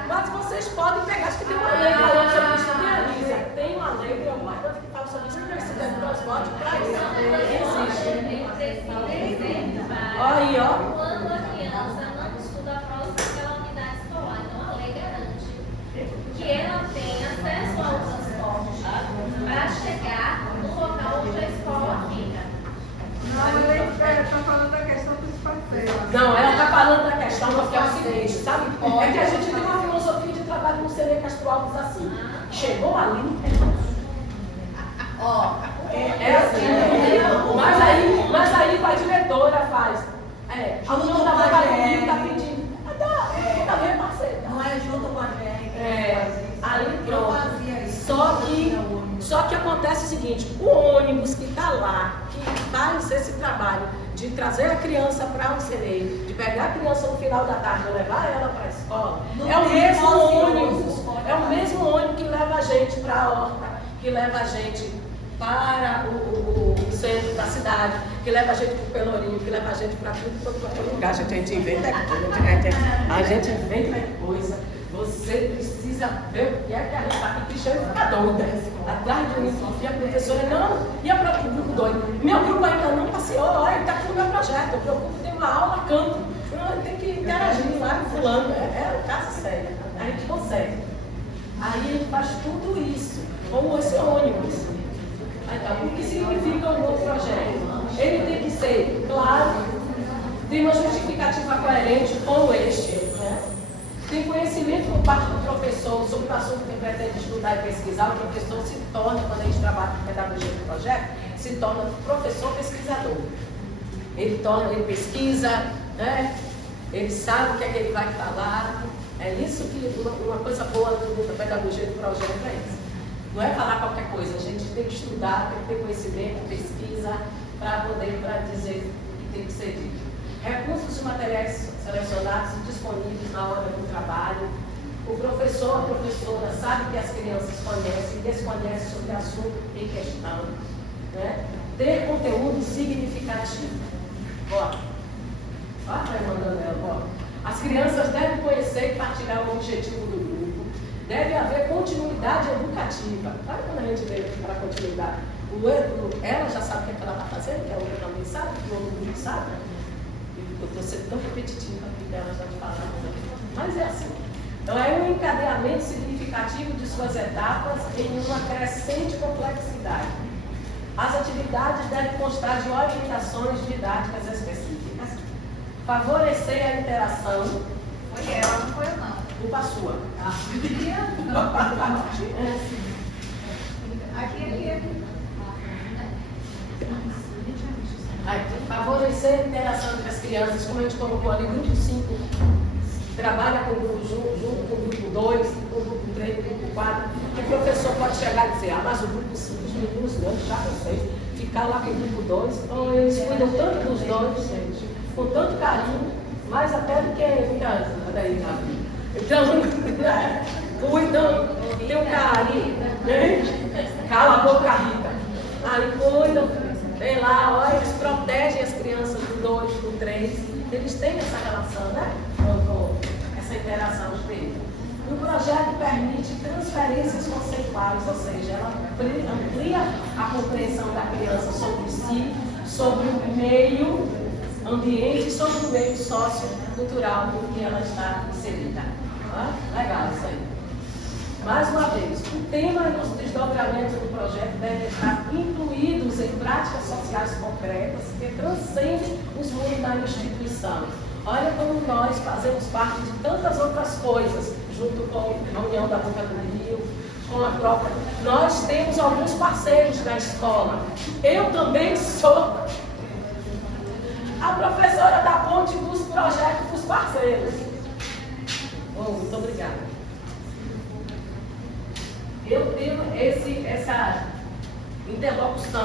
Mas vocês podem pegar, acho que tem uma lei falando sobre isso, tem uma lei, tem alguma coisa que fala sobre isso, não precisa de transporte para isso. Olha aí, ó. Quando a criança não estuda a prova daquela unidade escolar, então a lei garante que ela tem acesso ao transporte para chegar no local onde a escola fica. Não, eu estou falando da questão dos passeios. Não, ela está falando chama, que é o seguinte, sabe? É que a gente tem uma filosofia de trabalho no CNE Castro Alves assim. Chegou ali, é assim. Mas aí a diretora faz. A união da Boca do Rio está pedindo. Também parceiro. Não é junto com a gente. Aí pronto. Só que acontece o seguinte, o ônibus que está lá, que faz esse trabalho de trazer a criança para o CNE, de pegar a criança no final da tarde e levar ela para a escola, é o mesmo ônibus que leva a gente para a horta, que leva a gente para o centro da cidade, que leva a gente para o Pelourinho, que leva a gente para todo lugar. A gente inventa coisa. Você precisa ver o que é que a gente está aqui, Cristiano fica doida. Atrás de mim, e a professora não, e a própria grupo doido. Meu grupo ainda não passeou, olha, ele está aqui no meu projeto, eu preocupo, tem uma aula, canto, tem que interagir lá com fulano, é um caso sério, a gente consegue. Aí ele faz tudo isso, como esse ônibus. Então, o que significa um bom projeto? Ele tem que ser claro, tem uma justificativa coerente com este, né? Tem conhecimento por parte do professor sobre o assunto que pretende estudar e pesquisar. O professor se torna, quando a gente trabalha com pedagogia do projeto, se torna professor pesquisador. Ele pesquisa, né? Ele sabe o que é que ele vai falar. É isso que uma coisa boa da pedagogia do projeto é isso. Não é falar qualquer coisa, a gente tem que estudar, tem que ter conhecimento, pesquisa, para poder dizer o que tem que ser dito. Recursos e materiais selecionados e disponíveis na hora do trabalho. O professor, a professora sabe que as crianças conhecem e desconhecem sobre o assunto em questão. Né? Ter conteúdo significativo. Vai mandando ela. As crianças devem conhecer e partilhar o objetivo do grupo. Deve haver continuidade educativa. Sabe quando a gente vê para a continuidade? Ela já sabe o que ela está fazendo, que a outra também sabe, que o outro grupo sabe. Eu estou sendo tão repetitiva aqui dela já de falar, mas é assim. Então é um encadeamento significativo de suas etapas em uma crescente complexidade. As atividades devem constar de orientações didáticas específicas, favorecer a interação. Foi ela, não foi eu não. Culpa sua. Aqui. Favorecer a interação entre as crianças, como a gente colocou ali, grupo 5, trabalha com o grupo junto com o grupo 2, com o grupo 3, com o grupo 4, que o professor pode chegar e dizer, mas o grupo 5, os meninos grandes, já vocês, ficar lá com o grupo 2, então eles cuidam tanto dos dois, gente, com tanto carinho, mais até do que muitas daí, tá? Então, cuidam, tem um carinho, né? Cala a boca, Rita. Aí cuidam. Tem lá, olha, eles protegem as crianças do 2, do 3, eles têm essa relação, né? Com essa interação deles. O projeto permite transferências conceituais, ou seja, ela amplia a compreensão da criança sobre si, sobre o meio ambiente e sobre o meio sociocultural em que ela está inserida. Legal isso aí. Mais uma vez, o tema e os desdobramentos do projeto devem estar incluídos em práticas sociais concretas que transcendem os muros da instituição. Olha como nós fazemos parte de tantas outras coisas, junto com a União da Boca do Rio, com a própria. Nós temos alguns parceiros da escola. Eu também sou a professora da ponte dos projetos dos parceiros. Muito obrigada. Eu tenho essa interlocução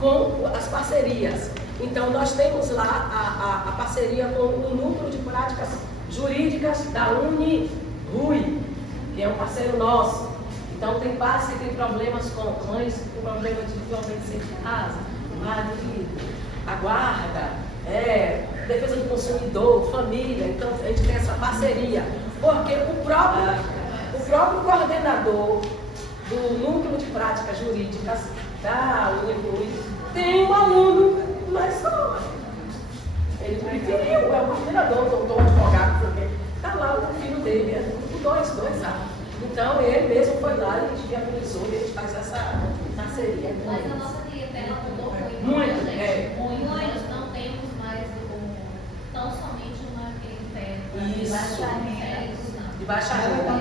com as parcerias. Então, nós temos lá a parceria com o Núcleo de Práticas Jurídicas da UniRui, que é um parceiro nosso. Então, tem pais que têm problemas com mães, com problema de violência em casa, marido, a guarda, defesa do consumidor, família. Então, a gente tem essa parceria. Porque o próprio coordenador do Núcleo de Práticas Jurídicas da UniRui tem um aluno na escola. Ele preferiu, é o coordenador, doutor, advogado, porque está lá o filho dele, é o 2A. Então ele mesmo foi lá e viabilizou e a gente faz essa parceria. Mas a nossa clientela mudou muito. Muito, Nós não temos mais tão somente uma clientela baixa renda.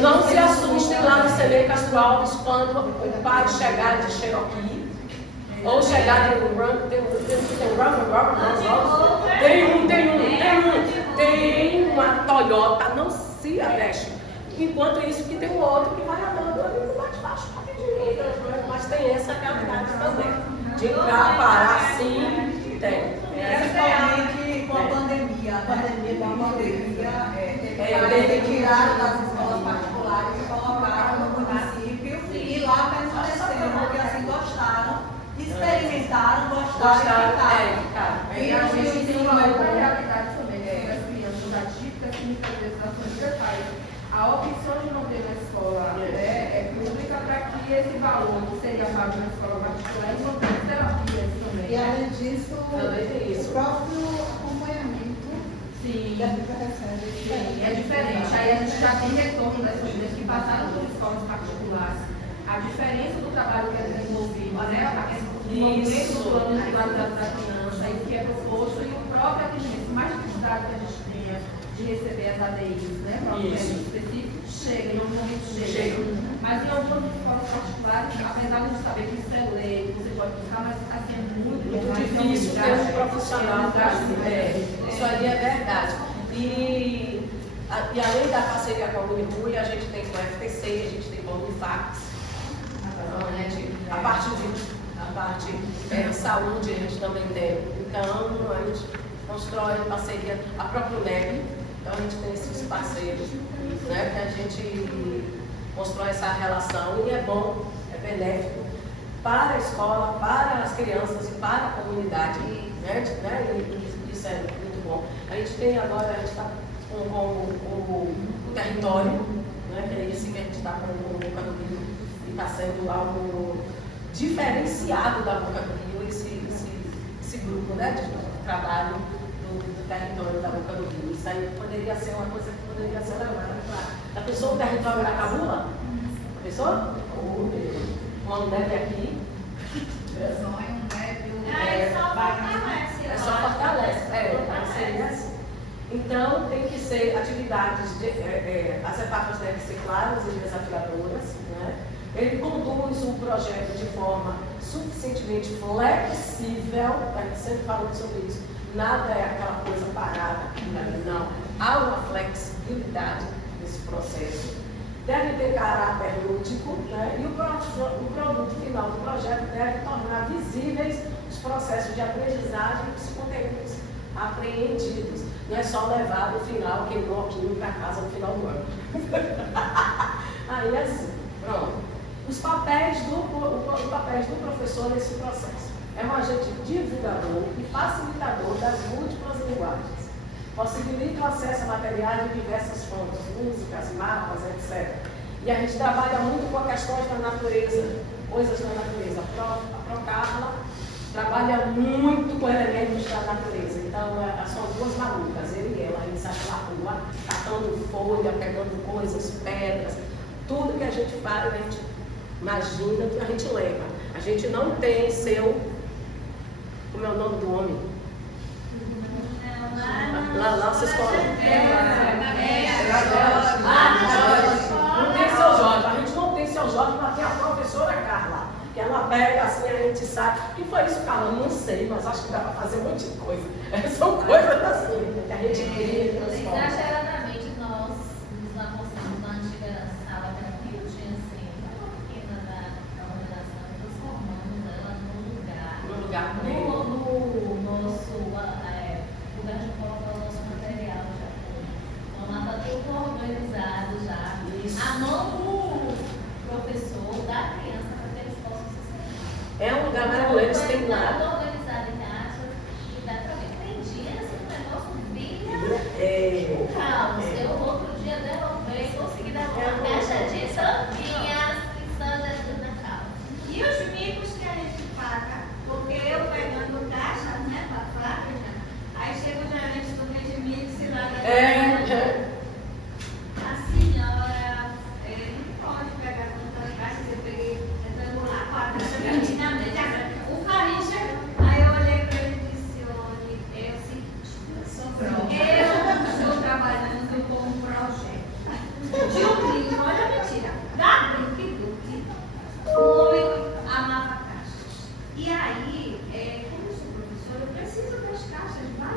Não se assustem lá no CNEI Castro Alves quando o pai chegar de Cherokee, ou chegar de tem uma Toyota, não se aveste. Enquanto isso que tem um outro que vai andando ali no baixo rapidinho. Mas tem essa realidade também. De entrar, parar assim, tem. Principalmente com a pandemia. A pandemia teve que tirar das escolas particulares e colocaram no município e lá permaneceram, porque assim gostaram, experimentaram, gostaram e ficaram. E a gente tem uma outra realidade também, as crianças atípicas que muitas vezes a família faz a opção de não ter uma escola pública para que esse valor que seria pago na escola particular encontrasse terapias também. E além disso, o próprio acompanhamento Sim. que a gente recebe. Sim, é diferente. Aí a gente já tem retorno das famílias que passaram por escolas particulares. A diferença do trabalho que é desenvolvido, o movimento do plano individualizado da criança, isso que é proposto, e o próprio atendimento, mais dificuldade que a gente tenha de receber as ADIs, né? Para um específico, chega, em algum momento chega. Mas em algumas escolas particulares, apesar de saber que isso é lei, você pode buscar, mas assim, é muito difícil ter um profissional para isso aí é verdade. E além da parceria com a Unirui, a gente tem com o FTC, a gente tem com o Unifax, a parte de saúde a gente também tem. Então, a gente constrói parceria, a própria UNEB, então a gente tem esses parceiros, né, que a gente constrói essa relação e é bom, é benéfico para a escola, para as crianças e para a comunidade, né? E isso é muito bom. A gente tem agora, a gente está com o território, né? Que é esse que a gente está com o Boca do Rio e está sendo algo diferenciado da Boca do Rio, esse grupo, né, de trabalho do território da Boca do Rio. Isso aí poderia ser uma coisa que poderia ser levada para a pessoa, o território da Cabula? A pessoa? Uma UNEB aqui. Só fortalece. Seria assim. Então, tem que ser atividades, as etapas devem ser claras e desafiadoras, né? Ele conduz o projeto de forma suficientemente flexível, a gente sempre falando sobre isso, nada é aquela coisa parada, não. Há uma flexibilidade nesse processo. Deve ter caráter lúdico, né? E o produto final do projeto deve tornar visíveis os processos de aprendizagem e os conteúdos apreendidos. Não é só levar no final aquele bloquinho para casa no final do ano. Aí assim, pronto. Os papéis do professor nesse processo. É um agente divulgador e facilitador das múltiplas linguagens. Possibilita o acesso a materiais de diversas fontes, músicas, mapas, etc. E a gente trabalha muito com questões da natureza, coisas da natureza. A Pro Carla trabalha muito com elementos da natureza. Então, são duas malucas, ele e ela. A gente sai pela rua, catando folha, pegando coisas, pedras. Tudo que a gente faz, a gente imagina, a gente leva. A gente não tem como é o nome do homem? Lá vocês escola. Não tem seu Jorge, a gente não tem seu Jorge, mas tem a professora Carla, que ela pega assim, a gente sabe. O que foi isso, Carla? Não sei, mas acho que dá para fazer um monte de coisa. São coisas assim, que a gente cria e transforma. Exageradamente, nós nos aproximamos da antiga sala da Rio, tinha assim, uma pequena da organização, transformando ela num lugar. No lugar no nosso lugar de colocar o nosso material já. Então lá está tudo organizado já. Isso. A mão do professor, da criança, para que eles possam se sentar. É um lugar maravilhoso, eles têm lá. Tudo organizado em casa e dá para ver. Tem dias que o negócio vira um caos. Eu outro dia derrubei, consegui dar uma caixa de tampinhas que são Jesus da casa. E os micos que a gente paga, porque eu pegando caixa, né, para a fábrica, aí chega o gerente do regimento e se lá a senhora, não pode pegar tantas caixas, eu peguei retangular, quadrada, o carrinho chegou.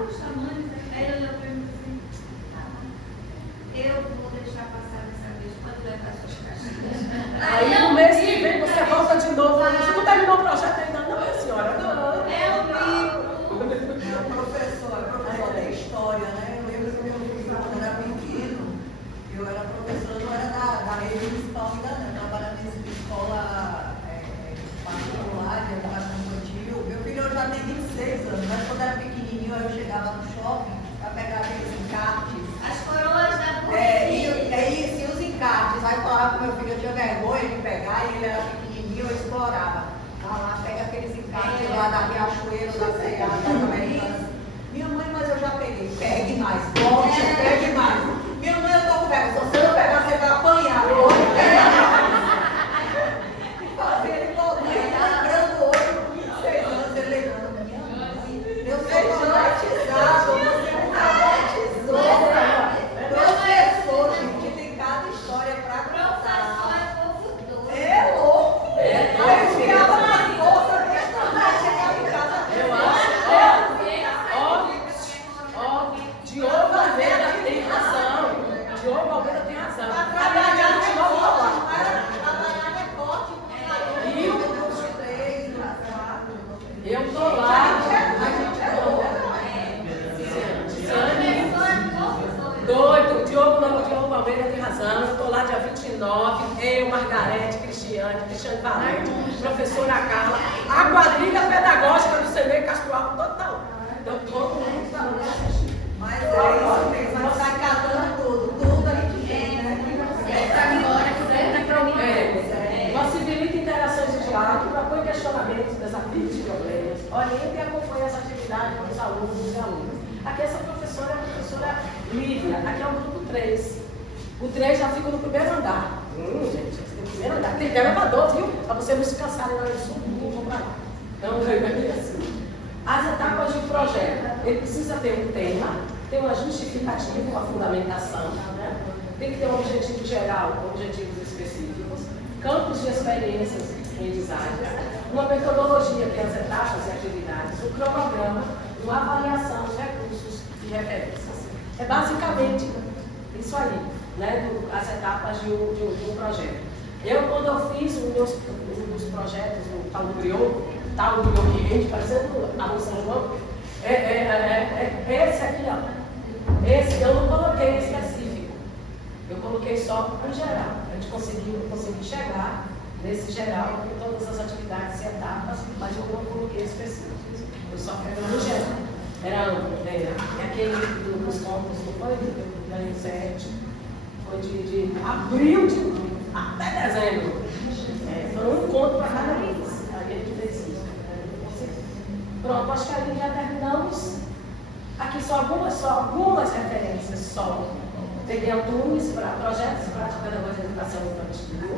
vários tamanhos. Aí ele olhou para mim e disse assim, tá bom, eu vou deixar passar dessa vez, pode levar suas caixinhas. Aí no mês que vem você volta de novo. Você não terminou o projeto ainda, não, minha senhora? Não. Professor de história, né? Eu lembro que meu filho, quando era pequeno, eu era professora, não era da rede municipal ainda, não. Eu trabalhava em escola particular, de educação infantil. Meu filho já tem 26 anos, mas quando era pequenininho, eu chegava no shopping para pegar aqueles encartes. As coroas da E os encartes. Aí falava pro meu filho, eu tinha vergonha de pegar, e ele era pequenininho, eu explorava. Lá, pega aqueles encartes lá da Riachuelo, da C&A, das Americanas. Minha mãe, mas eu já peguei. Pegue mais, volte, pegue mais. Minha mãe, eu tô com vergonha. Se você não pegar, você vai apanhar. E fazia ele voltar, lembrando hoje, com 26 anos, ele lembrando. Minha mãe, eu sou traumatizado, você é traumatizou. Professor, gente, tem cada história pra contar. É louco. Aí eu ficava na força, chegava em casa. Eu acho. Diogo Almeida tem razão. Diogo Almeida tem razão. A Dayane continua falando. A Dayane é corte, eu tô lá. A gente é louca. Doido, Diogo Almeida tem razão. Eu estou lá dia 29. Eu, Margarete, Cristiane Valente, professora Carla, a quadrilha pedagógica do CME Castro Alto total. Então todo mundo está lá. Mas é isso mesmo, mas sai catando tudo a gente tem, né? Possibilita interações de diálogo, propõe questionamentos, desafios e problemas, orienta e acompanha as atividades dos alunos e alunas. Aqui essa professora é a professora Lívia, aqui é o grupo 3. O 3 já fica no primeiro andar. Gente, no primeiro andar. Tem elevador, viu? Para você não se cansar lá no sul, não vou para lá. Então, é assim. As etapas de projeto. Ele precisa ter um tema, ter uma justificativa, uma fundamentação, né? Tem que ter um objetivo geral, objetivos específicos, campos de experiências em design, uma metodologia, que é as etapas e atividades, um cronograma, uma avaliação de recursos e referências. É basicamente isso aí, né? As etapas de um projeto. Quando eu fiz um dos projetos, o tal do Griot, que rende, parecendo a do São João, esse aqui, ó. Esse eu não coloquei específico, eu coloquei só no geral. A gente conseguiu chegar nesse geral com todas as atividades e etapas, mas eu não coloquei específicos. Eu só peguei no geral. Era amplo, né? Aquele dos contos, não foi do Ganho 7, foi de abril até dezembro. Foi um conto para cada mês. Aí a gente fez isso. Pronto, acho que ali já terminamos. Aqui só algumas referências só. Peguei Antunes para projetos de prática pedagógica de educação infantil,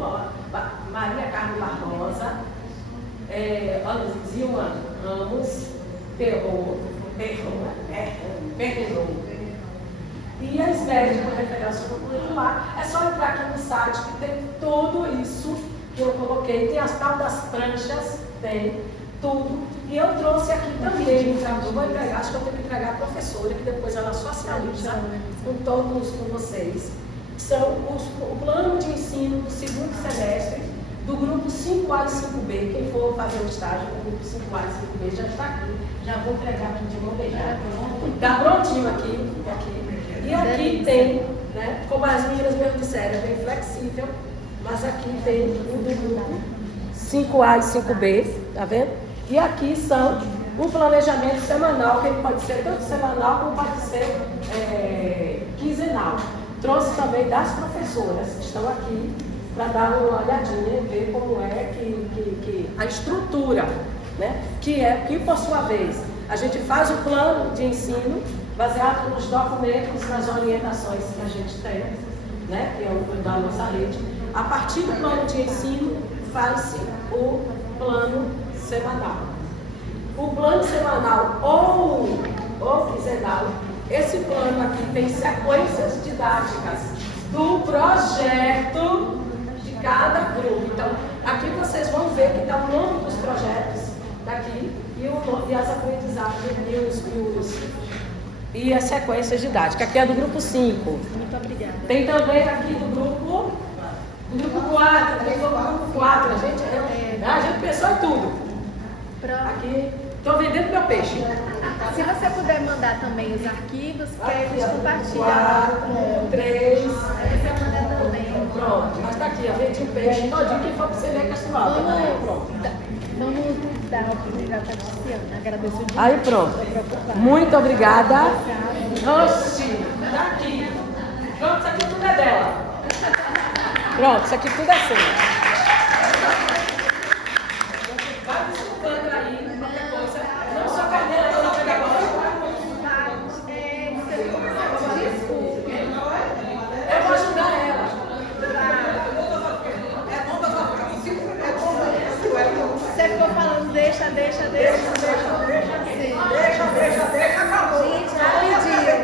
Maria Carmen Barbosa, Zilma Ramos, Perrou. E as médias com referência no curricular, é só entrar aqui no site que tem tudo isso que eu coloquei, tem as tal das pranchas, tem tudo. E eu trouxe aqui também, eu vou entregar, acho que eu tenho que entregar a professora, que depois ela socializa com todos com vocês. São o plano de ensino do segundo semestre, do grupo 5A e 5B. Quem for fazer o estágio do grupo 5A e 5B já está aqui. Já vou entregar aqui de mão beijada. Está prontinho aqui. E aqui tem, né, como as meninas mesmo disseram, é bem flexível, mas aqui tem o do grupo 5A e 5B, tá vendo? E aqui são um planejamento semanal, que ele pode ser tanto semanal como pode ser quinzenal. Trouxe também das professoras que estão aqui para dar uma olhadinha e ver como é que a estrutura, né? Que por sua vez a gente faz o plano de ensino baseado nos documentos, nas orientações que a gente tem, né? Que é o da nossa rede. A partir do plano de ensino faz-se o plano semanal. O plano semanal ou quinzenal, esse plano aqui tem sequências didáticas do projeto de cada grupo. Então, aqui vocês vão ver que está o nome dos projetos daqui e as aprendizagens e as sequências didáticas. Aqui é do grupo 5. Muito obrigada. Tem também aqui do grupo 4. Tem do grupo 4. A gente pensou em tudo. Aqui, estou vendendo meu peixe. Se você puder mandar também os arquivos, que aí a gente compartilha. 4, 3. Você manda também. Pronto, mas está aqui, eu vendi o peixe todinho que foi para você ler Castro Alves. Vamos dar a oportunidade para a Tiziana. Agradeço demais. Aí pronto. Muito obrigada. Oxi, tá aqui. Pronto, isso aqui tudo é dela. Pronto, isso aqui tudo é seu. Vai desculpando aí, qualquer coisa. Não só cadeira, eu vou pegar agora. Desculpe. Eu vou ajudar ela. Você ficou falando, deixa. Acabou. Gente, rapidinho.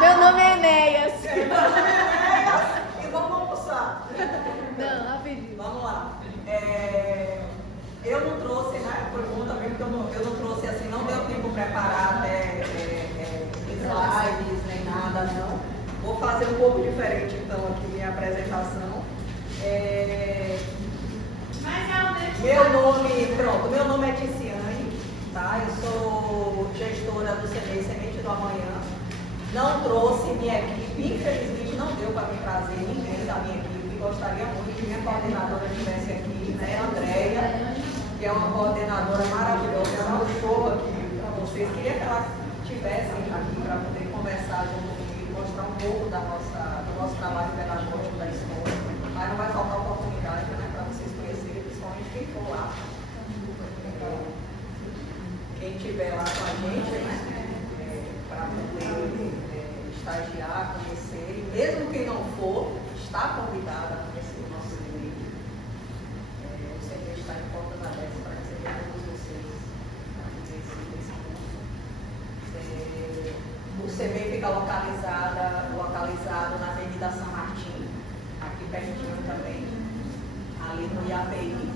Meu nome é Enéas. E vamos almoçar. Não, rapidinho. Vamos lá. Eu não trouxe, né? Foi bom também, porque eu não trouxe assim, não deu tempo preparar slides nem nada, não. Vou fazer um pouco diferente, então, aqui minha apresentação. Meu nome é Tiziane, tá? Eu sou gestora do CMEI Semente do Amanhã. Não trouxe minha equipe, infelizmente não deu para me trazer ninguém da minha equipe. Gostaria muito que minha coordenadora estivesse aqui, né? Andréia, que é uma coordenadora maravilhosa, ela é um show aqui para vocês. Queria que ela estivesse aqui para poder conversar junto comigo, mostrar um pouco do nosso trabalho pedagógico da escola. Mas não vai faltar oportunidade, né, para vocês conhecerem, principalmente quem for lá. Quem estiver lá com a gente, né, para poder estagiar, conhecer, e mesmo quem não for, está convidado a conhecer o nosso CMEI. O CMEI está em portas abertas para receber todos vocês nesse curso. O CMEI fica localizado na Avenida São Martim, aqui pertinho também, ali no IAPI.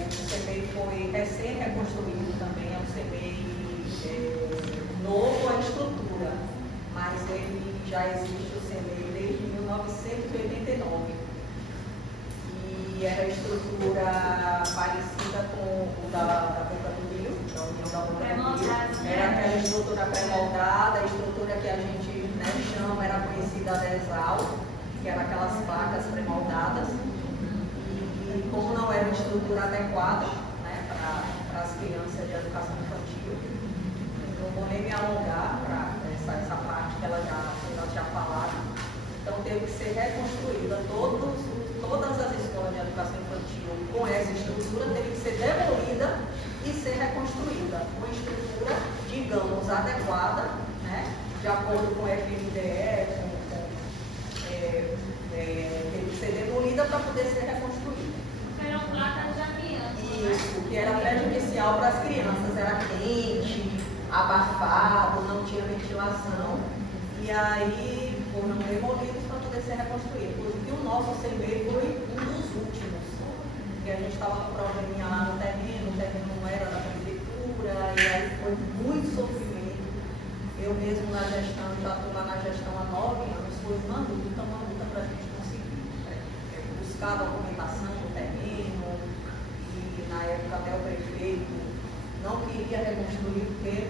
O CMEI foi recém-reconstruído também, é um CMEI novo a estrutura, mas ele já existe o CMEI desde 1989. E era a estrutura parecida com o da Boca do Rio, da União da Boca do Rio. Era aquela estrutura pré-moldada, a estrutura que a gente chama, era conhecida da ESAL, que era aquelas placas pré-moldadas. E como não era uma estrutura adequada, né, para as crianças de educação infantil, não vou nem me alongar para essa parte que ela já falaram. Então teve que ser reconstruída. Todas as escolas de educação infantil com essa estrutura teve que ser demolida e ser reconstruída. Uma estrutura, digamos, adequada, né, de acordo com o FNDE, teve que ser demolida para poder ser reconstruída. Eram placas de amianto. Isso, que era prejudicial para as crianças, era quente, abafado, não tinha ventilação. E aí foram demolidos para poder ser reconstruídos. Inclusive o nosso CMEI foi um dos últimos. Porque a gente estava com probleminha lá no terreno, o terreno não era da prefeitura, e aí foi muito sofrimento. Eu mesmo na gestão, já estou lá na gestão há 9 anos, foi uma luta para a gente conseguir buscar a documentação do terreno, e na época até o prefeito não queria reconstruir porque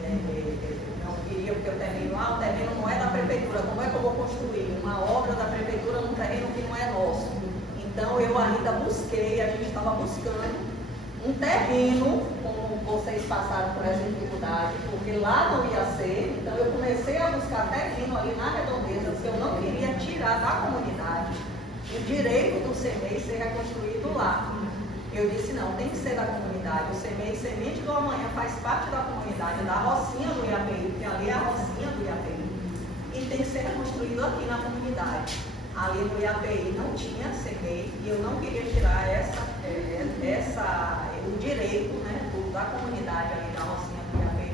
ele não queria, porque o terreno não é da prefeitura, como é que eu vou construir uma obra da prefeitura num terreno que não é nosso? Então eu ainda busquei, a gente estava buscando um terreno, como vocês passaram por essa dificuldade, porque lá não ia ser, então eu comecei a buscar terreno ali na redondeza, porque eu não queria tirar da comunidade o direito do CMEI ser reconstruído lá. Eu disse, não, tem que ser da comunidade. O CMEI Semente do Amanhã faz parte da comunidade, da Rocinha do IAPI, porque ali é a Rocinha do IAPI. E tem que ser reconstruído aqui na comunidade. Ali no IAPI não tinha CMEI e eu não queria tirar o direito, né, da comunidade ali da Rocinha do IAPI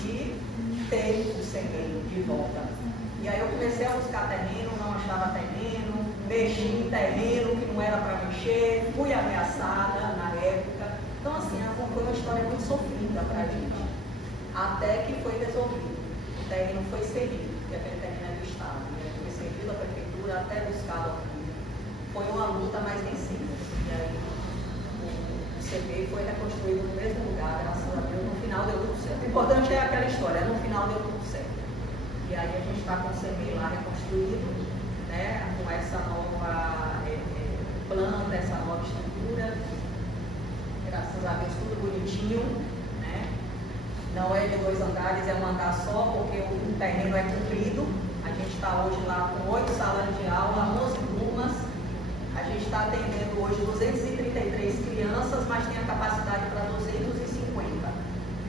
de ter o CMEI de volta. E aí eu comecei a buscar terreno, não achava terreno, mexi em terreno que não era para mexer, fui ameaçada na época. Então, assim, foi uma história muito sofrida para a gente. até que foi resolvido. O terreno foi cedido, porque aquele terreno é do Estado, né? Foi cedido à prefeitura até buscar o apoio. Foi uma luta mais vencida. E aí o CB foi reconstruído no mesmo lugar, graças a Deus, no final deu tudo certo. O importante é aquela história, no final deu tudo certo. E aí a gente está com o CB lá reconstruído, né? Com essa nova planta, essa nova estrutura. Graças a Deus, tudo bonitinho, né? Não é de 2 andares, é um andar só, porque o terreno é comprido. A gente está hoje lá com 8 salas de aula, 11 turmas. A gente está atendendo hoje 233 crianças, mas tem a capacidade para 250,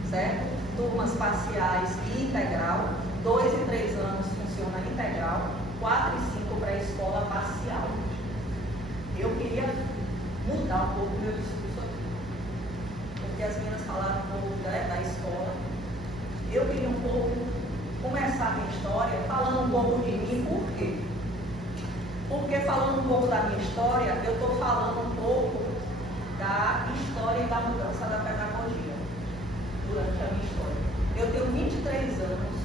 certo? Turmas parciais e integral. 2 e 3 anos funciona integral, 4 e 5 para a escola parcial. Eu queria mudar um pouco o meu discurso aqui, porque as meninas falaram um pouco da escola. Eu queria um pouco começar a minha história falando um pouco de mim. Por quê? Porque falando um pouco da minha história, eu estou falando um pouco da história e da mudança da pedagogia durante a minha história. Eu tenho 23 anos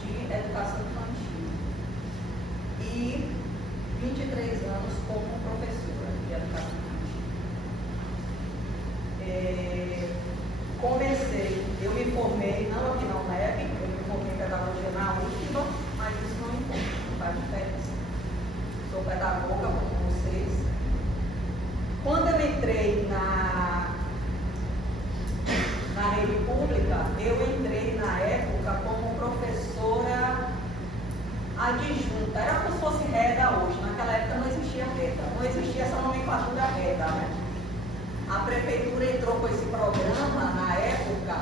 de educação infantil e 23 anos como professora de educação infantil. Comecei, eu me formei, não aqui na UNEB, eu me formei em pedagogia na UFBA, mas isso não importa, não faz diferença. Sou pedagoga como vocês. Quando eu entrei na rede pública, eu entrei na época como professora adjunta, era como se fosse REDA hoje, naquela época não existia REDA, não existia essa nomenclatura REDA, né? A prefeitura entrou com esse programa na época,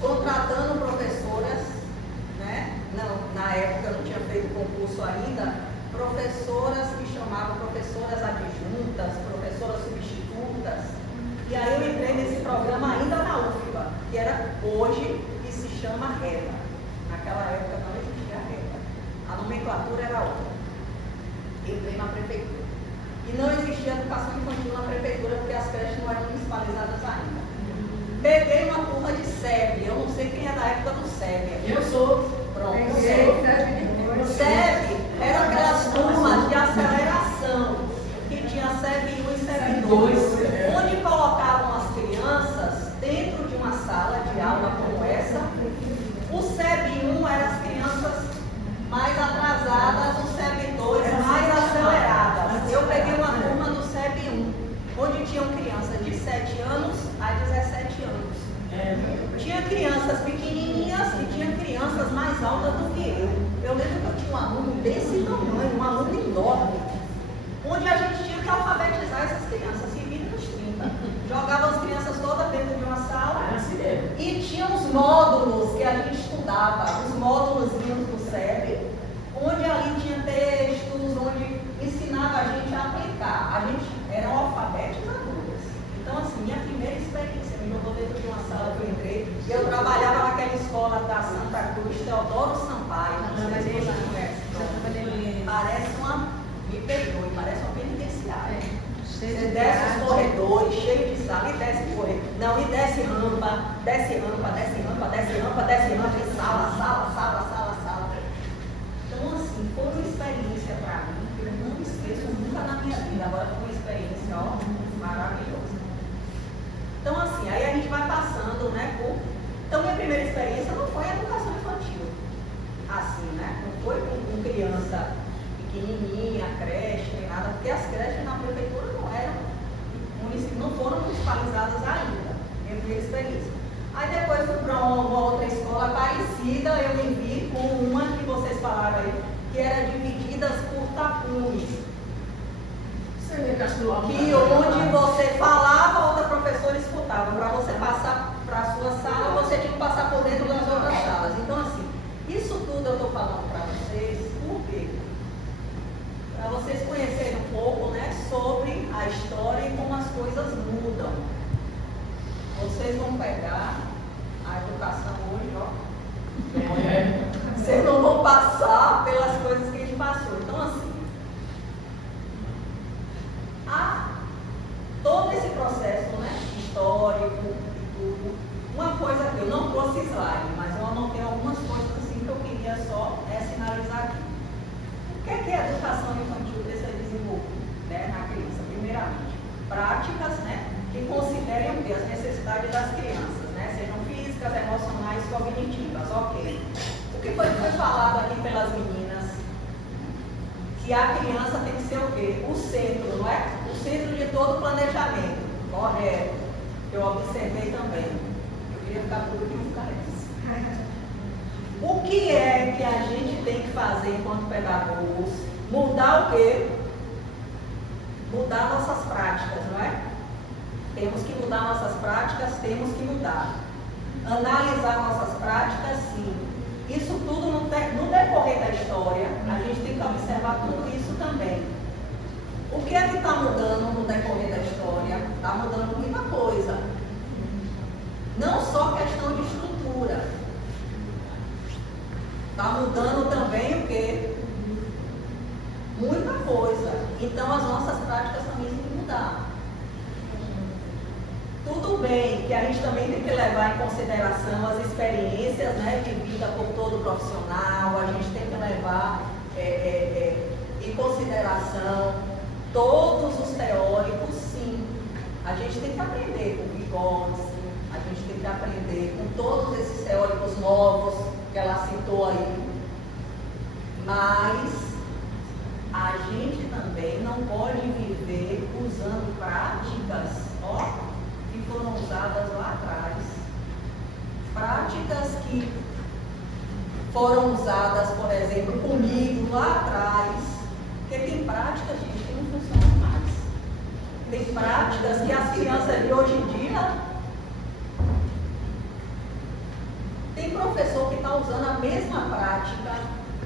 contratando professoras, né? Não, na época não tinha feito concurso ainda, professoras que chamavam professoras adjuntas, professoras substitutas. E aí eu entrei nesse programa ainda na UFBA, que era hoje que se chama REDA. Naquela época não existia REDA. A nomenclatura era outra. Entrei na prefeitura. E não existia educação infantil na prefeitura, porque as creches não eram municipalizadas ainda. Peguei uma turma de SEB, eu não sei quem é da época do SEB. Eu sou. Pronto, SEB eram aquelas turmas de aceleração, que tinha SEB 1 e SEB 2, onde colocavam as crianças dentro de uma sala de aula como essa. O SEB 1 eram as crianças mais atrasadas, o SEB 2 mais aceleradas. Eu peguei uma turma do SEB 1, onde tinham crianças de 7 anos a 17 anos. Tinha crianças pequenininhas e tinha crianças mais altas do que eu. Eu lembro que eu tinha um aluno desse tamanho, um aluno enorme, onde a gente tinha que alfabetizar essas crianças, se vira nos 30. Jogava as crianças todas dentro de uma sala e tinha os módulos que a gente estudava, os módulos do SEB, onde ali tinha textos, onde ensinava a gente a aplicar. A gente eram alfabetizadoras. Então, assim, minha primeira experiência, me jogou dentro de uma sala que eu entrei, e eu trabalhava naquela escola da Santa Cruz, Teodoro Sampaio. Parece uma, me perdoe, parece uma penitenciária. Você desce os corredores, cheio de sala, e desce corredor. Não, e desce rampa, desce rampa, desce rampa, desce rampa, desce rampa, e sala, sala, sala, sala, sala. Então, assim, foi uma experiência para mim, que eu não esqueço nunca na minha vida. Agora foi uma experiência, ó, maravilhosa. Então, assim, aí a gente vai passando, né, por... Então, minha primeira experiência não foi a educação infantil, assim, né? Não foi com criança pequenininha, creche, nem nada, porque as creches na prefeitura não foram municipalizadas ainda, minha primeira experiência. Aí depois fui para uma outra escola parecida, eu me vi com uma que vocês falaram aí, que era divididas por tapumes. Que onde você falava, outra professora escutava. Para você passar para a sua sala, você tinha que passar por dentro das outras salas. Então, assim, isso tudo eu estou falando para vocês, por quê? Para vocês conhecerem um pouco, né, sobre a história e como as coisas mudam. Vocês vão pegar a educação hoje, ó. Vocês não vão passar pelas coisas que a gente passou. Então, assim, todo esse processo, né, histórico e tudo, Uma coisa, eu não trouxe slide, mas eu anotei algumas coisas assim que eu queria só sinalizar aqui. O que é a educação infantil precisa desenvolver, né, na criança? Primeiramente, práticas, né, que considerem o quê? As necessidades das crianças, né, sejam físicas, emocionais, cognitivas, ok. O que foi falado aqui pelas meninas? Que a criança tem que ser o quê? O centro, não é? O centro de todo o planejamento. Correto. Eu observei também. Eu queria ficar por último, carece. O que é que a gente tem que fazer enquanto pedagogos? Mudar o quê? Mudar nossas práticas, não é? Temos que mudar nossas práticas, temos que mudar. Analisar nossas práticas, sim. Isso tudo no decorrer da história, a gente tem que observar tudo isso também. O que é que está mudando no decorrer da história? Está mudando muita coisa. Não só questão de estrutura. Está mudando também o quê? Muita coisa. Então as nossas práticas também têm que mudar. Tudo bem que a gente também tem que levar em consideração as experiências, né, de vida por todo profissional, a gente tem que levar em consideração todos os teóricos, sim. A gente tem que aprender com Vygotsky, a gente tem que aprender com todos esses teóricos novos que ela citou aí, mas a gente também não pode viver usando práticas, que foram usadas lá atrás, práticas que foram usadas, por exemplo, comigo lá atrás, porque tem práticas, gente, que não funcionam mais. Tem práticas que as crianças de hoje em dia, tem professor que está usando a mesma prática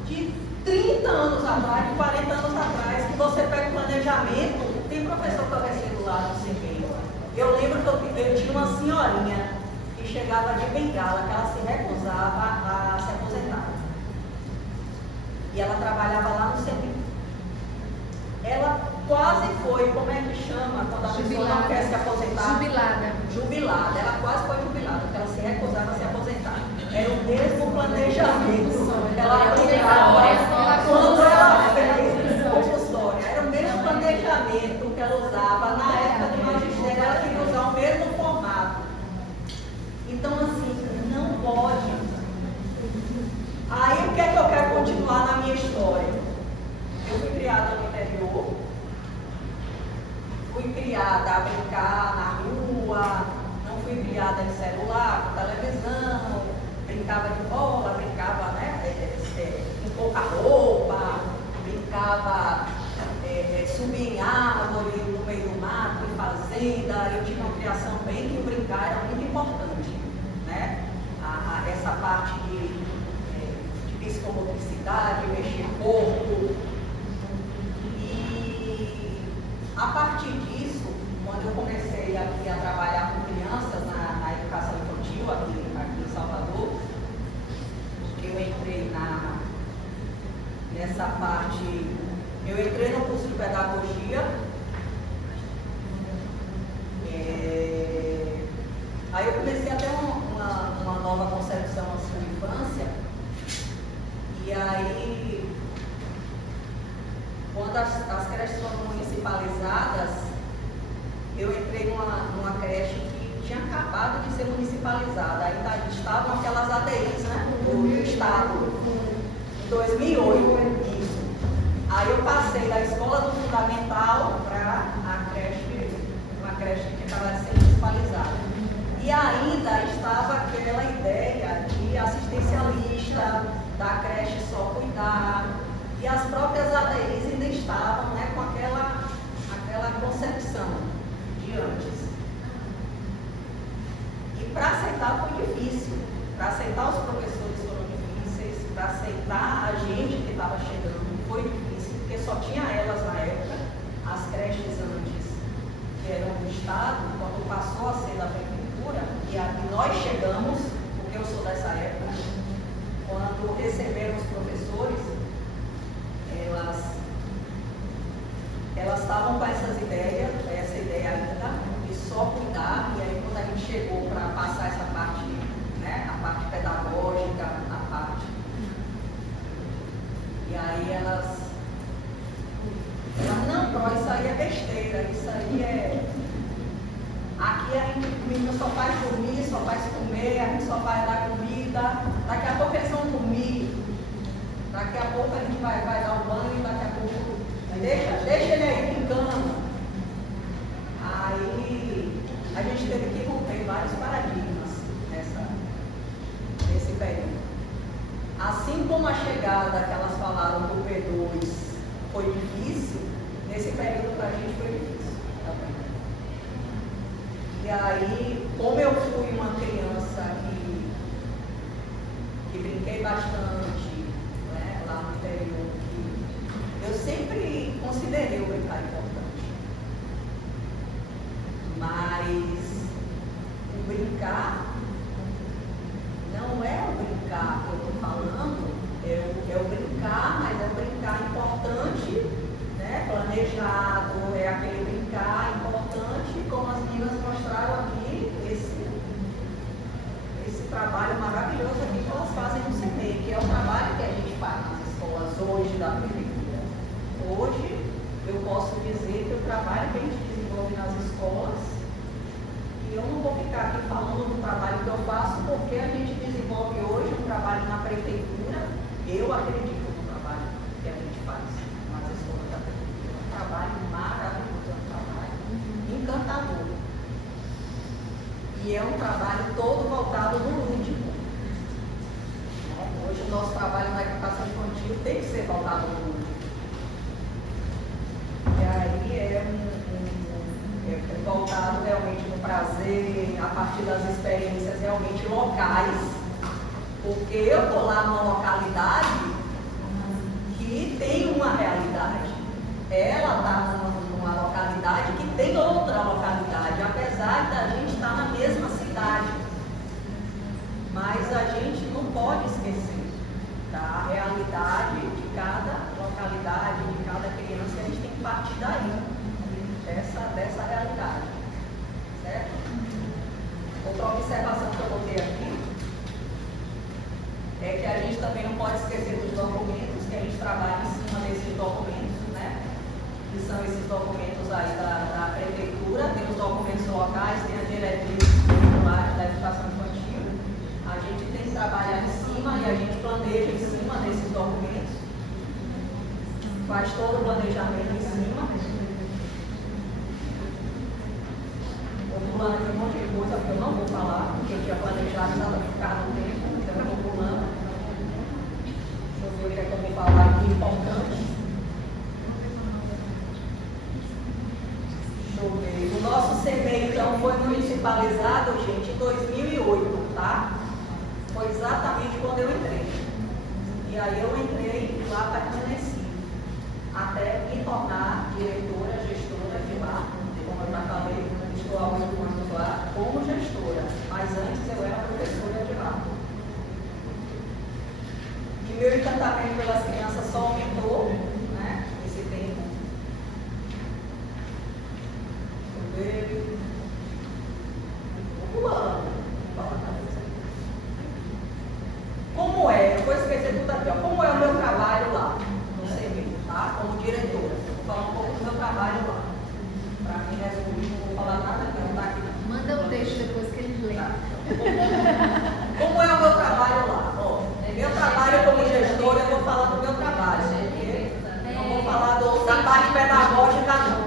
de 30 anos atrás, de 40 anos atrás, que você pega o planejamento, tem professor que eu recebo lá no CPI. Eu lembro que eu tinha uma senhorinha que chegava de bengala, que ela se recusava a se aposentar. E ela trabalhava lá no CPI. Ela quase foi, como é que chama, quando a pessoa não quer se aposentar? Jubilada. Ela quase foi jubilada, porque ela se recusava a se aposentar. Era o mesmo planejamento. Ela aplicava quando ela fez compulsória. Era o mesmo planejamento que ela usava na época do magistério. Ela tinha que usar o mesmo formato. Então, assim, não pode. Aí, o que é que eu quero continuar na minha história? Eu fui criada no interior, fui criada a brincar na rua, não fui criada em celular, com televisão, brincava de bola, brincava, em pouca roupa, brincava, subir em árvore, no meio do mato, em fazenda. Eu tinha uma criação bem que o brincar era muito importante, né? Essa parte de psicomotricidade, mexer o corpo. E a partir disso, quando eu comecei aqui a trabalhar com crianças na educação infantil aqui em Salvador, eu entrei nessa parte, eu entrei no curso de pedagogia, aí eu comecei a ter uma nova concepção da sua infância, e aí, quando as creches foram municipalizadas, eu entrei numa creche que tinha acabado de ser municipalizada, ainda estavam aquelas ADIs, né, do Estado, em 2008, isso. Aí eu passei da escola do fundamental para uma creche que acabava de ser municipalizada. E ainda estava aquela ideia de assistencialista, da creche só cuidar, e as próprias ADIs ainda estavam, né, com aquela concepção de antes. E para aceitar foi difícil, para aceitar os professores foram difíceis, para aceitar a gente que estava chegando foi difícil, porque só tinha elas na época, as creches antes, que eram do Estado, quando passou a ser da Prefeitura, e nós chegamos, porque eu sou dessa época, quando receberam os professores, elas estavam com essa ideia ainda, de só cuidar, e aí quando a gente chegou para passar essa parte meninos só faz dormir, só faz comer, a gente só faz dar comida. Daqui a pouco eles vão dormir. Daqui a pouco a gente vai dar um banho, daqui a pouco deixa ele aí brincando. Aí a gente teve que romper vários paradigmas nesse período. Assim como a chegada que elas falaram do P2 foi difícil, nesse período para a gente foi difícil também. E aí, como eu fui uma criança que brinquei bastante, né, lá no interior, eu sempre considerei o brincar importante. Mas o brincar não é o brincar que eu estou falando, é o brincar, mas é o brincar importante, né, planejado, é aquele brincar importante, como as meninas mostraram aqui, esse trabalho maravilhoso aqui que elas fazem no CEMEI, que é o trabalho que a gente faz nas escolas hoje da prefeitura. Hoje, eu posso dizer que o trabalho que a gente desenvolve nas escolas, e eu não vou ficar aqui falando do trabalho que eu faço, porque a gente desenvolve hoje um trabalho na prefeitura, eu acredito no trabalho que a gente faz nas escolas da prefeitura. Um trabalho maravilhoso, um trabalho encantador. E é um trabalho todo voltado no lúdico. Hoje o nosso trabalho na educação infantil tem que ser voltado no lúdico. E aí é voltado realmente no prazer, a partir das experiências realmente locais. Porque eu estou lá numa localidade que tem uma realidade. Ela está numa localidade que tem outra localidade, apesar da gente estar na mesma cidade. Mas a gente não pode esquecer da realidade de cada localidade, de cada criança, a gente tem que partir daí, dessa realidade. Certo? Outra observação que eu botei aqui é que a gente também não pode esquecer dos documentos, que a gente trabalha em cima desses documentos, né? Que são esses documentos aí da prefeitura, tem os documentos locais, tem a diretriz da educação infantil. A gente tem que trabalhar em cima e a gente planeja em cima desses documentos, faz todo o planejamento em cima. Vou pulando aqui um monte de coisa que eu não vou falar, porque eu tinha planejado para ficar no tempo, então eu vou pulando. Deixa eu ver o que é que eu vou falar aqui importante. Deixa eu ver. O nosso CEMEI, então, foi municipalizado, gente, em 2008, tá? Foi exatamente quando eu entrei. E aí eu entrei lá, permaneci, até me tornar diretora, gestora de lá, como eu já falei, estou há 8 anos lá, como gestora, mas antes eu era professora de lá. E meu encantamento pelas crianças só aumentou, né, nesse tempo. Deixa eu ver. Como é? Eu vou esquecer tudo aqui, ó. Como é o meu trabalho lá no CEMEI, tá? Como diretora. Vou falar um pouco do meu trabalho lá. Para mim resumir, não vou falar nada que não está aqui. Manda o texto depois que eles leem. Tá. Como é o meu trabalho lá? Ó, meu trabalho como gestora, eu vou falar do meu trabalho, porque não vou falar da parte pedagógica, não.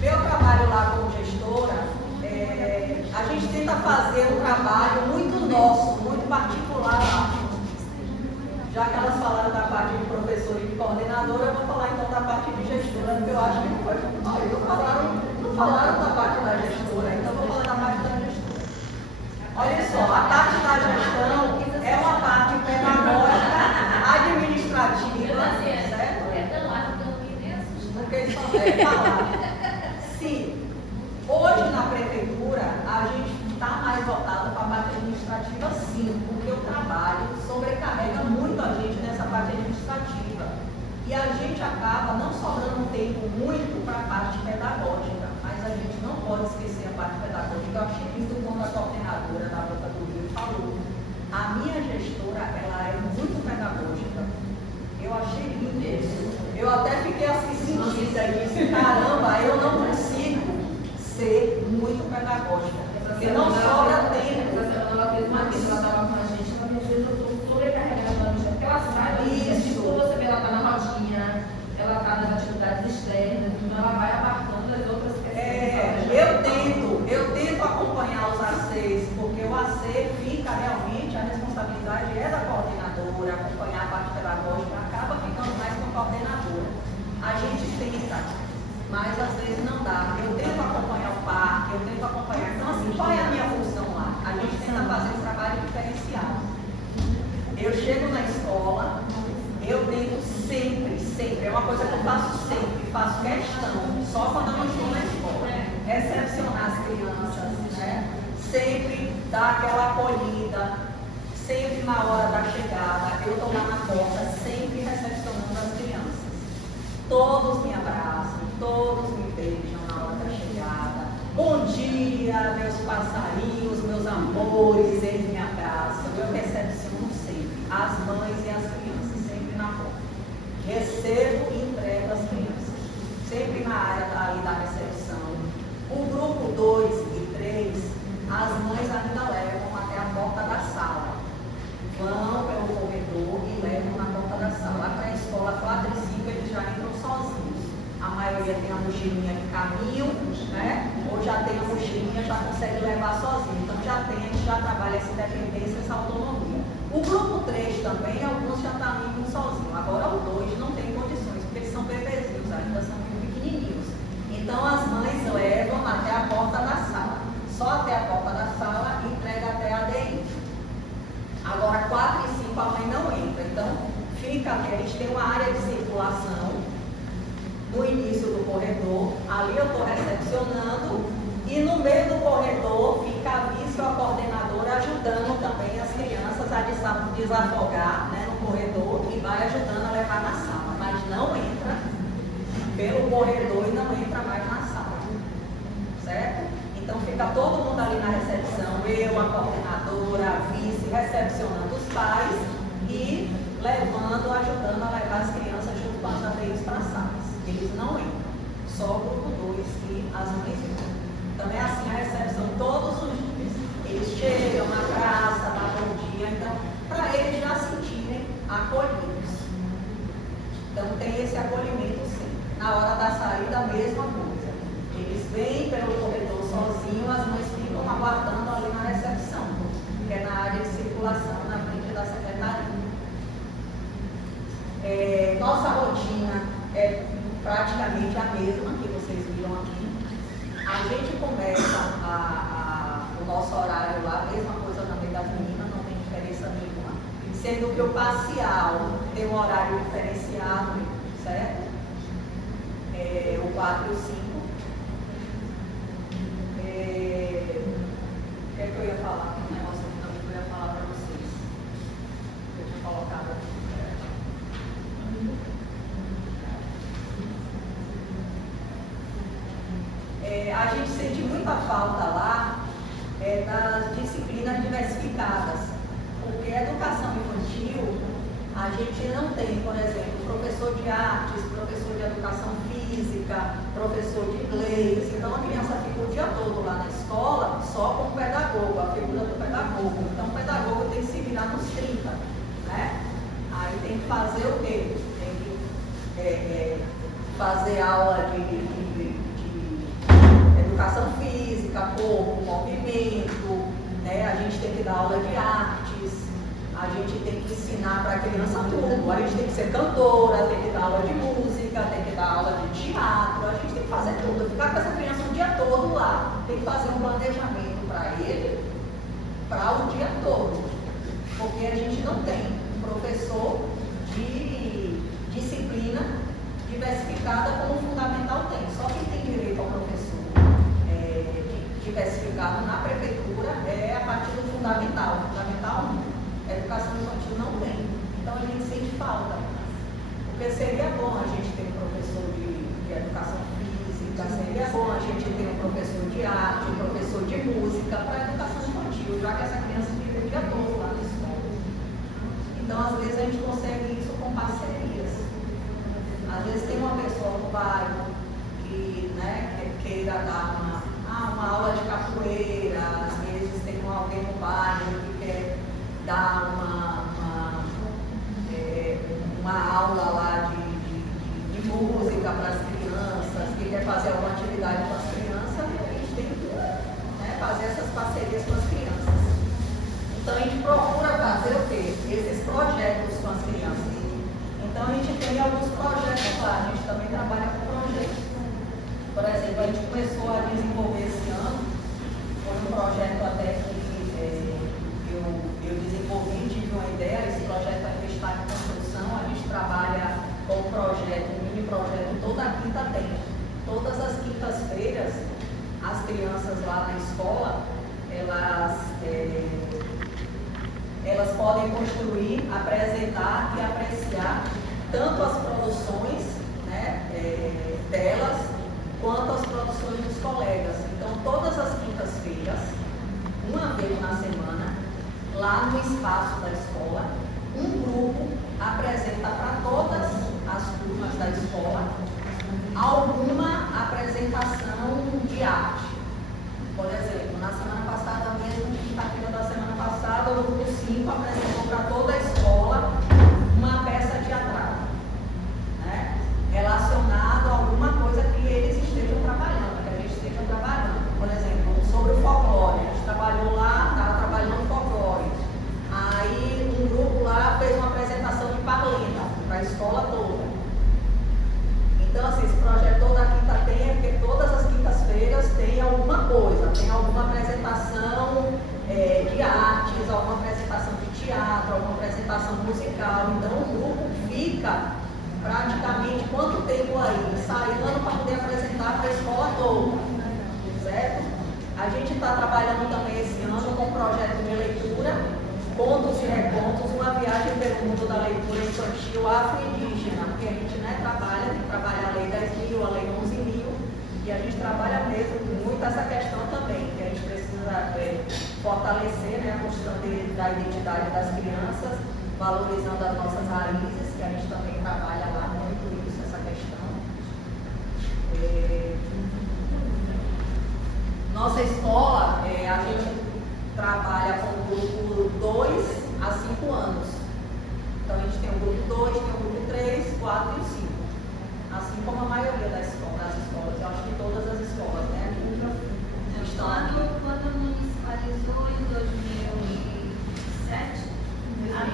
Meu trabalho lá como gestora, a gente tenta fazer um trabalho muito nosso, muito particular lá. Já que elas falaram da parte de professora e de coordenadora, eu vou falar então da parte de gestora, porque eu acho que não foi. Não falaram da parte da gestora, então eu vou falar da parte da gestora. Olha só, a parte da gestão é uma parte pedagógica, administrativa, certo? Porque eles falaram. Sim, hoje na prefeitura a gente está mais voltado para a parte administrativa, sim, porque o trabalho sobrecarrega muito a gente nessa parte administrativa. E a gente acaba não sobrando tempo muito para a parte pedagógica, mas a gente não pode esquecer a parte pedagógica. Eu achei lindo quando a coordenadora da Boca do Rio falou. A minha gestora, ela é muito pedagógica. Eu achei lindo isso. Eu até fiquei assim sentida e disse, caramba, eu não consigo ser muito pedagógica. Essa E não semana sobra ela fez- tempo. Essa semana ela fez uma queixa, ela estava com a gente, ela me fez, eu estou sobrecarregada pela bicha, porque ela sai da bicha, Isso. tipo, você vê, ela está na rodinha, ela está nas atividades externas, então ela vai abarcando as outras questões. Eu tento acompanhar os ACs, porque o AC fica realmente, a responsabilidade é da coordenadora, acompanhar a parte pedagógica, acaba ficando mais com a coordenadora. A gente tenta, mas às vezes não dá. Eu tento acompanhar o parque, eu tento acompanhar. Então, assim, qual é a minha função lá? A gente tenta fazer um trabalho diferenciado. Eu chego na escola, eu tento sempre, é uma coisa que eu faço sempre, faço questão, só quando eu não estou na escola, recepcionar as crianças, né? Sempre dar aquela acolhida, sempre na hora da chegada, eu estou lá na porta, sempre recepcionando as crianças. Todos me abraçam, todos me beijam na hora da chegada. Bom dia, meus passarinhos, meus amores, eles me abraçam, eu recepciono sempre, as mães e as crianças, sempre na porta. Recebo e entrego as crianças, sempre na área ali da recepção. O grupo 2 e 3, as mães ainda levam até a porta da sala. Vão pelo corredor e levam na porta da sala. Lá para a escola 4 e 5 eles já entram sozinhos. A maioria tem a mochilinha de caminho, né? Ou já tem a mochilinha, já consegue levar sozinho. Então a gente já trabalha essa independência, essa autonomia. O grupo 3 também, alguns já estão indo sozinhos. Agora o 2 não tem condições, porque eles são bebezinhos, ainda são muito pequenininhos. Então as mães levam até a porta da sala. Só até a porta da sala e entrega até a DI. Agora 4 e 5 a mãe não entra. Então eles têm uma área de circulação no início do corredor. Ali eu estou recepcionando. E no meio do corredor fica a vice ou a coordenadora ajudando também as crianças a desafogar, né, no corredor e vai ajudando a levar na sala. Mas não entra pelo corredor e não entra mais na sala. Certo? Então fica todo mundo ali na recepção, eu, a coordenadora, a vice, recepcionando os pais e levando, ajudando a levar as crianças junto com as ADIs para as salas. Eles não entram, só o grupo 2 e as mães entram. Então é assim a recepção todos os dias. Eles chegam na praça, dão bom dia, então, para eles já se sentirem acolhidos. Então tem esse acolhimento sim. Na hora da saída, a mesma coisa. Eles vêm pelo corredor sozinhos, as mães ficam aguardando ali na recepção, que é na área de circulação, na frente da secretaria. Nossa rotina é praticamente a mesma que vocês viram aqui. A gente começa o nosso horário lá, a mesma coisa também das meninas, não tem diferença nenhuma. Sendo que o parcial tem um horário diferenciado, certo? O 4 e o 5. O que é que eu ia falar? Um negócio aqui também que eu ia falar para vocês. Eu tinha colocado aqui. A gente sente muita falta lá das disciplinas diversificadas, porque a educação infantil, a gente não tem, por exemplo, professor de artes, professor de educação física, professor de inglês. Então a criança fica o dia todo lá na escola só com o pedagogo, a figura do pedagogo. Então o pedagogo tem que se virar nos 30, né? Aí tem que fazer o quê? Tem que fazer aula de educação física, corpo, movimento, né? A gente tem que dar aula de artes, a gente tem que ensinar para a criança tudo, a gente tem que ser cantora, tem que dar aula de música, tem que dar aula de teatro, a gente tem que fazer tudo, ficar com essa criança o dia todo lá, tem que fazer um planejamento para ele, para o dia todo, porque a gente não tem um professor de disciplina diversificada como o fundamental tem, só quem tem direito ao professor diversificado na prefeitura é a partir do fundamental 1. A educação infantil não tem. Então a gente sente falta. Porque seria bom a gente ter um professor de educação física, seria bom a gente ter um professor de arte, um professor de música para a educação infantil, já que essa criança fica o dia todo lá na escola. Então às vezes a gente consegue isso com parcerias. Às vezes tem uma pessoa no bairro que, né, queira dar uma aula de capoeira, gente procura fazer o quê? Esses projetos com as crianças. Então a gente tem alguns projetos lá, a gente também trabalha com projetos. Por exemplo, a gente começou a desenvolver esse ano, foi um projeto até que eu desenvolvi, tive uma ideia, esse projeto ainda está em construção, a gente trabalha com o projeto, um mini projeto, toda quinta tem. Todas as quintas-feiras, as crianças lá na escola, elas podem construir, apresentar e apreciar tanto as produções, né, delas, quanto as produções dos colegas. Então, todas as quintas-feiras, uma vez na semana, lá no espaço da escola, um grupo apresenta para todas as turmas da escola alguma apresentação de arte. Por exemplo, na semana passada mesmo, quinta-feira da semana passada, o grupo 5 apresentou para toda a escola uma peça teatral, né? Relacionado a alguma coisa que eles estejam trabalhando, que a gente esteja trabalhando. Por exemplo, sobre o folclore, a gente trabalhou lá, estava trabalhando folclore. Aí um grupo lá fez uma apresentação de parlenda para a escola toda. Então, assim, esse projeto toda quinta tem, é porque todas as quintas-feiras tem alguma coisa, tem alguma apresentação de artes, alguma apresentação de teatro, alguma apresentação musical. Então, o grupo fica praticamente quanto tempo aí? Ensaiando para poder apresentar para a escola toda, certo? A gente está trabalhando também esse ano com um projeto de leitura, contos e recontos, uma viagem pelo mundo da leitura infantil afro-indígena, porque a gente, né, tem que trabalhar a lei 10.000, a lei 11.000, e a gente trabalha mesmo muito essa questão também, que a gente precisa fortalecer, né, a construção da identidade das crianças, valorizando as nossas raízes, que a gente também trabalha lá muito isso, essa questão. Nossa escola, a gente trabalha com o grupo 2 a 5 anos. Então a gente tem o grupo 2, tem o grupo 3, 4 e 5. Assim como a maioria das escolas, eu acho que todas as escolas, né? Estão aqui. Quando municipalizou em 2007, a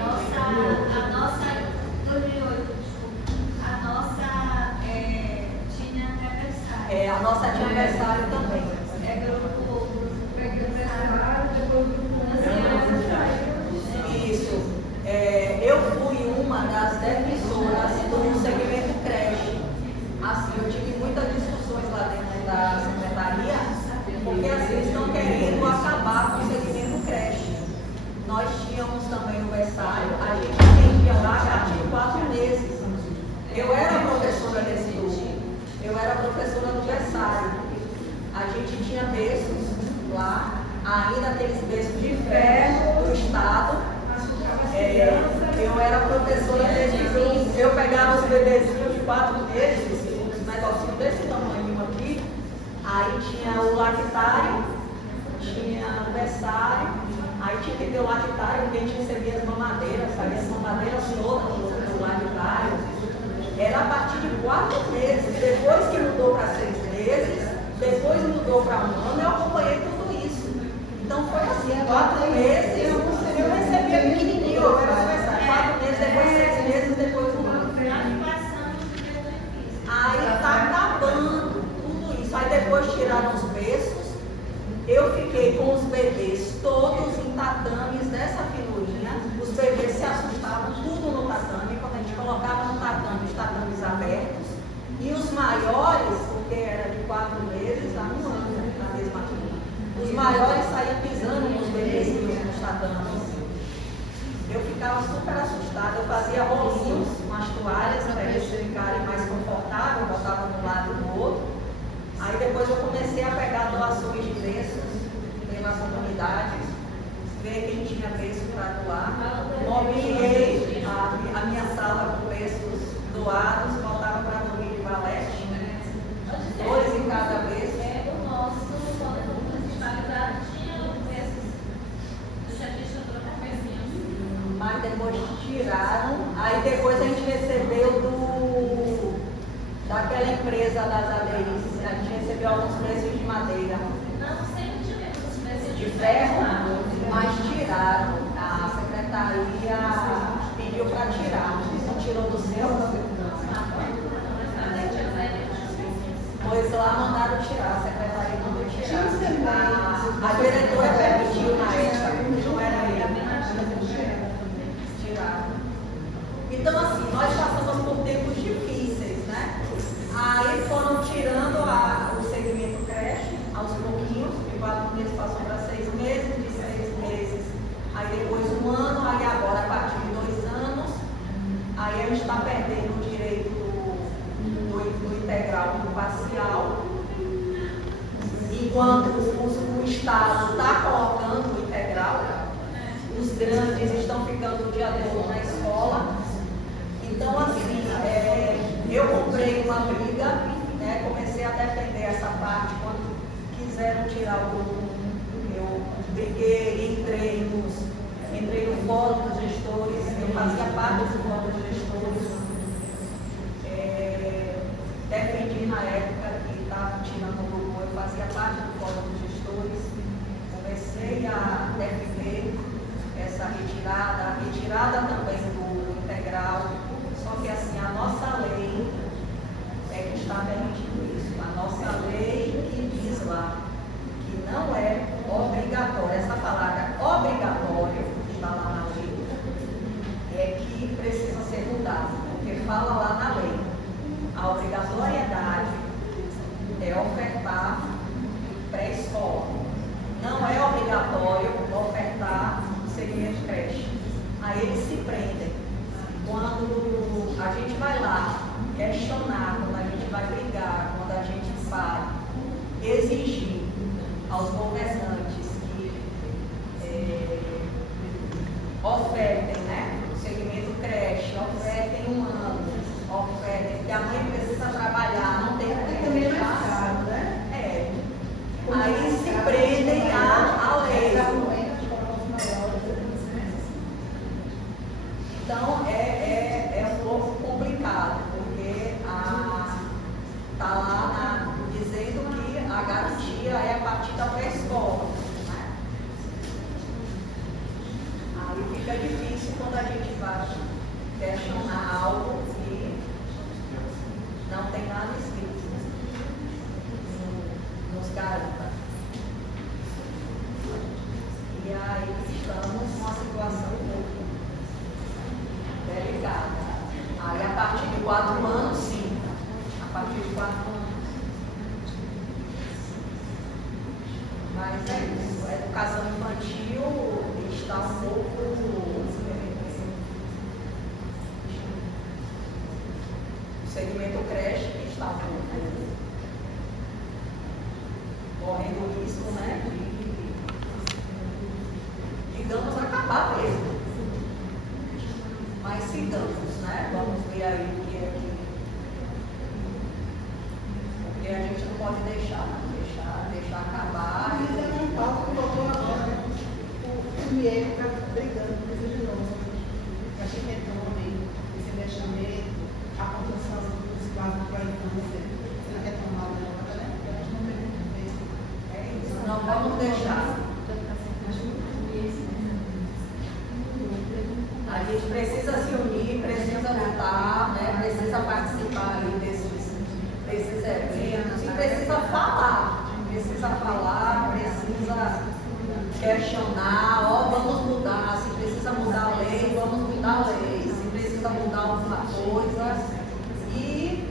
nossa 2008, a nossa tinha aniversário. A nossa tinha aniversário também. Grupo Isso. Eu fui uma das defensoras do segmento creche. Assim, eu tive muitas discussões lá dentro da secretaria, porque assim, eles estão querendo acabar com o segmento creche. Nós tínhamos também o berçário, a gente atendia lá a partir de 4 meses. Eu era professora desse grupo, eu era professora do berçário. A gente tinha berços lá, ainda aqueles berços de ferro do Estado. Eu era professora desse grupo. Eu pegava os bebezinhos de 4 meses, uns negocinhos desse tamanho aqui. Aí tinha o lactário, tinha o berçário. Aí tinha que ter o lactário, porque a gente recebia as mamadeiras, sabe? As mamadeiras todas do lactário. Era a partir de 4 meses. Depois que mudou para 6 meses, depois mudou para 1 ano, eu acompanhei tudo isso. Então foi assim, 4 meses, eu recebia pequenininho, eu era aniversário, 4 meses, depois 6 meses, depois 1 ano. Aí está acabando tudo isso. Aí depois tiraram os berços, eu fiquei com os bebês todos em tatames dessa figurinha. Os bebês se assustavam tudo no tatame, quando a gente colocava no tatame, os tatames abertos. E os maiores, porque era de 4 meses a 1 ano, na mesma turma, os maiores saíam pisando nos bebezinhos, nos tatames. Eu ficava super assustada, eu fazia rolinhos com as toalhas para eles ficarem mais confortáveis, botava de um lado e do outro. Aí depois eu comecei a pegar doações de berços pela comunidade, ver quem tinha berço para doar. Mobiliei a minha sala com berços doados, botava para dormir de valete, 2 em cada vez. O nosso, quando eu fui municipalizado, tinha esses do Xadista do cafezinho. Mas depois tiraram, aí depois a gente recebeu daquela empresa das aderências, a gente recebeu alguns preços de madeira. Não, sempre tivemos os preços De ferro, mas tiraram. parte do fórum dos gestores. Defendi na época que estava tirando o grupo, eu fazia parte do fórum dos gestores. Comecei a defender essa retirada, a retirada também do integral. Só que assim, a nossa lei é que está permitindo isso. A nossa lei que diz lá que não é obrigatório, essa palavra obrigatório, que está lá na lei, é que precisa ser mudada, porque fala lá na lei. A obrigatoriedade é ofertar pré-escola. Não é obrigatório ofertar segmento de creche. Aí eles se prendem. Quando a gente vai lá questionar, quando a gente vai brigar, quando a gente vai exigir aos governantes que ofertem, né, o segmento creche, ofertem um ano, ofertem, que a mãe precisa trabalhar, não tem como deixar, né? Aí se prendem à lei. Então é um pouco complicado, porque está lá dizendo que a garantia é a partir da pré-escola. Né? Aí fica difícil quando a gente vai questionar algo que não tem nada escrito, nos garanta. E aí estamos numa situação muito delicada. Aí a partir de 4 anos, sim. A partir de 4 anos. Mas é isso. A educação infantil está um pouco. O segmento creche está um pouco correndo o risco, né? De, digamos, acabar mesmo. Mas sigamos, né? Vamos ver aí o que é que. Porque a gente não pode deixar acabar. Mas é um palco que voltou agora. O Miego está brigando com isso de novo. Para que retome esse investimento, a construção dos quadros para a infância, será retomada agora, né? A gente não tem muito bem. É isso, não vamos deixar. A gente precisa se unir, precisa lutar, né? Precisa participar aí desses eventos e precisa falar, precisa questionar, vamos mudar, se precisa mudar a lei, vamos mudar a lei, se precisa mudar alguma coisa. E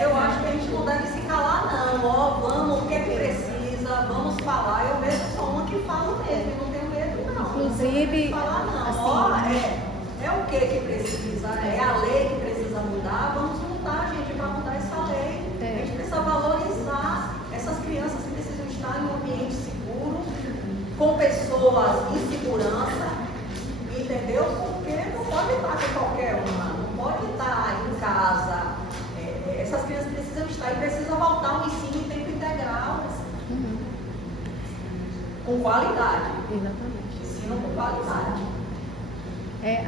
eu acho que a gente não deve se calar não, vamos, o que é que precisa, vamos falar. Eu mesmo sou uma que falo mesmo, não tenho medo não. Inclusive, não falar não, assim, é o que precisa, é a lei que precisa mudar, vamos lutar, gente, para mudar essa lei. A gente precisa valorizar essas crianças que precisam estar em um ambiente seguro, com pessoas em segurança, entendeu? Porque não pode estar com qualquer uma, não pode estar em casa. Essas crianças precisam estar e precisam voltar ao ensino em tempo integral, com qualidade. Exatamente. Ensino com qualidade.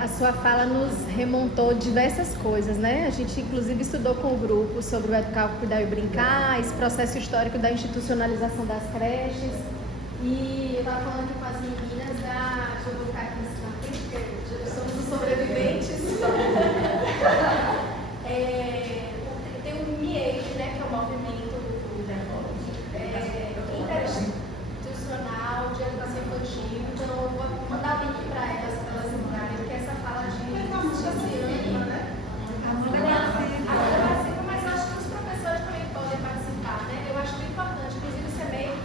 A sua fala nos remontou diversas coisas, né? A gente, inclusive, estudou com o grupo sobre o Educar, Cuidar e Brincar, esse processo histórico da institucionalização das creches. E eu estava falando aqui com as meninas deixa eu colocar aqui nesse cantinho, porque somos os sobreviventes. Tem o MIEI, né, que é o movimento interinstitucional de educação infantil. Então, eu vou mandar o link para elas entrarem, porque essa fala de ensino, né? Agora participa, mas eu acho que os professores também podem participar, né? Eu acho muito importante, inclusive o CEMEI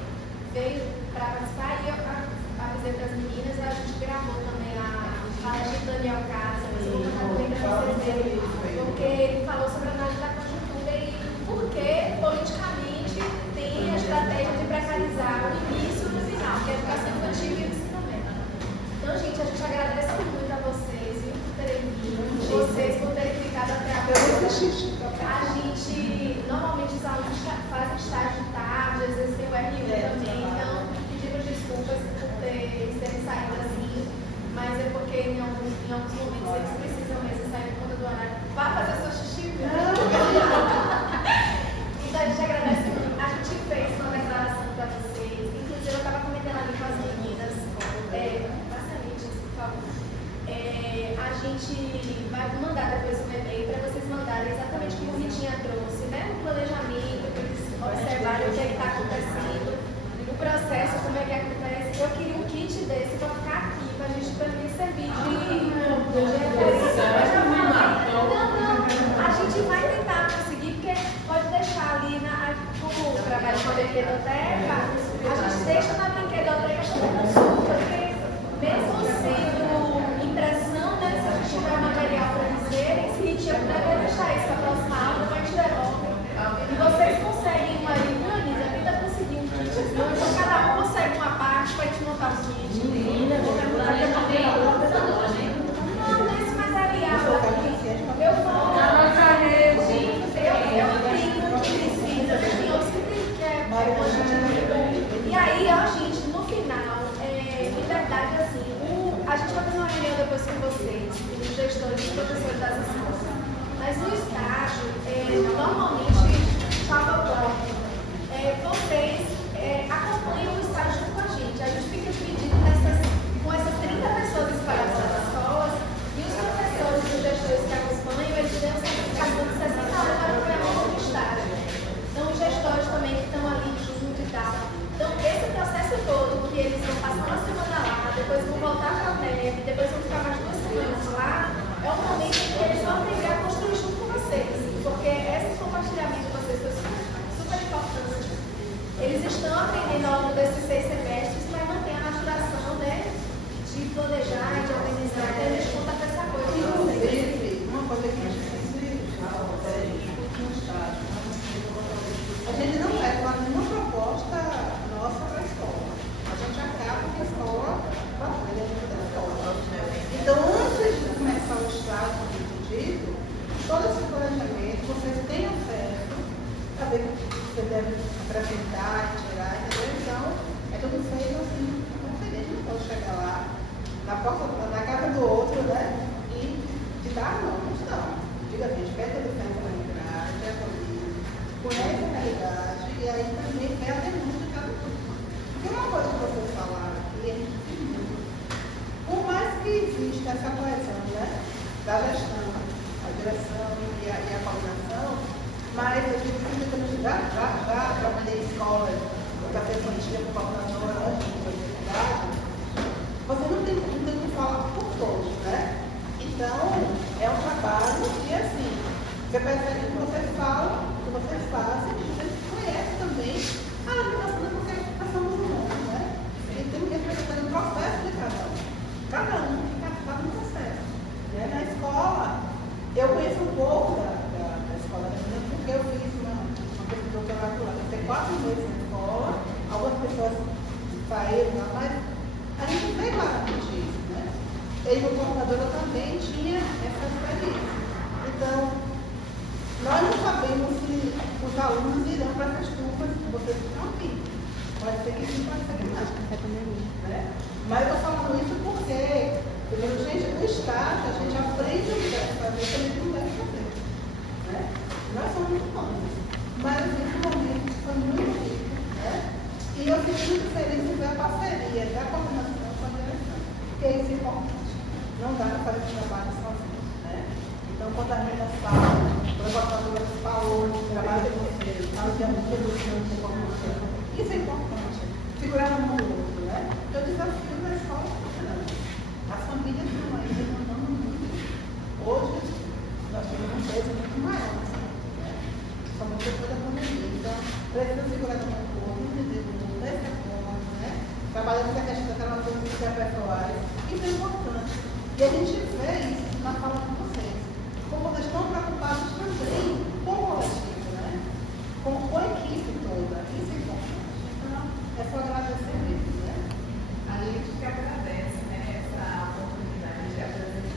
veio para participar e eu avisei para as meninas e a gente gravou também a fala de Daniel Casa, mas eu vou mandar também para vocês verem, porque ele falou sobre a análise da conjuntura e por que politicamente tem a estratégia de precarizar o início e o final, que é a educação infantil e o ensino médio. Então, gente, a gente agradece muito a vocês, viu, por terem vindo, vocês por terem ficado até agora. A gente, normalmente os alunos fazem estágio de tarde, às vezes tem o RU também, então pedimos desculpas por terem saído assim. gente vai mandar depois um e-mail para vocês mandarem exatamente como o Ritinha trouxe, né? O planejamento, para eles observarem o que está acontecendo, o processo, como é que acontece. Eu queria um kit desse para ficar aqui, para a gente também servir de referência. Não, a gente vai tentar conseguir, porque pode deixar ali como trabalho com a brinquedoteca, a gente deixa na brinquedoteca como consulta, porque mesmo sendo impressão, né, se a gente tiver material para dizer, se a gente puder deixar isso para a próxima aula, a gente devolve. E vocês conseguem uma aí, viu, Anisa? A vida conseguiu um kit, então cada um consegue uma parte para a gente montar o kit. Não, nesse material aqui, eu vou. Eu tenho o que precisa, tem outros que é. E aí, ó, gente, no final, de verdade, assim, a gente vai fazer uma reunião depois com vocês, os gestores, os professores das escolas. Mas no estágio, normalmente, vocês acompanham o estágio junto com a gente. A gente fica dividido com essas 30 pessoas espalhadas nas escolas e os professores e os gestores que acompanham, eles têm uma certificação de 60 horas para acompanhamento do estágio. Então, os gestores também que estão ali junto e tal. Então, esse processo todo, que eles vão passar uma semana lá, depois vão voltar para a neve, depois vão ficar mais 2 semanas lá, é um momento em que eles vão aprender a construir junto com vocês. Porque esse compartilhamento de vocês foi super importante. Eles estão aprendendo ao longo desses 6 semestres, mas mantém a maturação, né? De planejar, de organizar, então a gente conta com essa coisa de vocês. Uma coisa que a gente sempre fala, no estágio, a gente não leva nenhuma proposta nossa para a escola. A gente acaba com a escola para dentro da escola. Então, antes de começar o estágio dito, todo esse planejamento, vocês têm acesso a ver o que você deve apresentar, tirar, entendeu? Então, é tudo feito assim, diferente, não pode chegar lá, na casa do outro, né? E te dar nomes, não. Diga assim, espera do tempo para entrar, já conhece a realidade, e aí também é a denúncia de cada um. Porque uma coisa que vocês falaram aqui, por mais que exista essa coesão, né? Da gestão, a direção e a coordenação, mas a gente precisa já trabalhei em escolas, educação infantil, com coordenadora, antes de universidade, você não tem que falar por todos, né? Então, é um trabalho e assim, você percebe que você fala, que você faz, e você conhece também a limitação da qualificação dos humanos, né? E tem que respeitar o processo de cada um. Cada um tem que participar do processo. Né? Na escola, eu conheço um pouco da escola da menina, porque eu fiz uma pesquisa doutoral lá. Eu fiquei 4 meses na escola, algumas pessoas saíram, mas a gente veio lá disso, né? Eu e o coordenador também tinha essa experiência. Então, nós não sabemos se os alunos irão para essas turmas que vocês estão aqui. Pode ser que sim, pode ser que não. Né? Mas eu estou falando isso porque, gente, no estágio, a gente aprende o que deve fazer, também não deve fazer. Né? Nós somos muito bons. Mas nesse momento foi muito rico. Né? E eu fiquei muito feliz de ver a parceria da coordenação com a direção. Porque isso é importante. Não dá para fazer esse trabalho sozinho. Né? Então, quando a menina fala, quando a coordenadora falou, trabalho de vocês, fala de coordenação, isso é importante. Segurar um no outro, né? Eu desafio da escola, as famílias estão aí demandando muito. Hoje, nós temos uma empresa muito maior, né? Somente depois da pandemia. Então, precisa segurar um pouco, entender dessa forma, né? Trabalhando com a questão daquelas coisas interpessoais. Isso é importante. E a gente vê isso na fala de vocês. Como vocês estão preocupados também com o coletivo, né? Com a equipe toda. Isso é importante. Então, é só agradecer mesmo, né? A gente que agradece.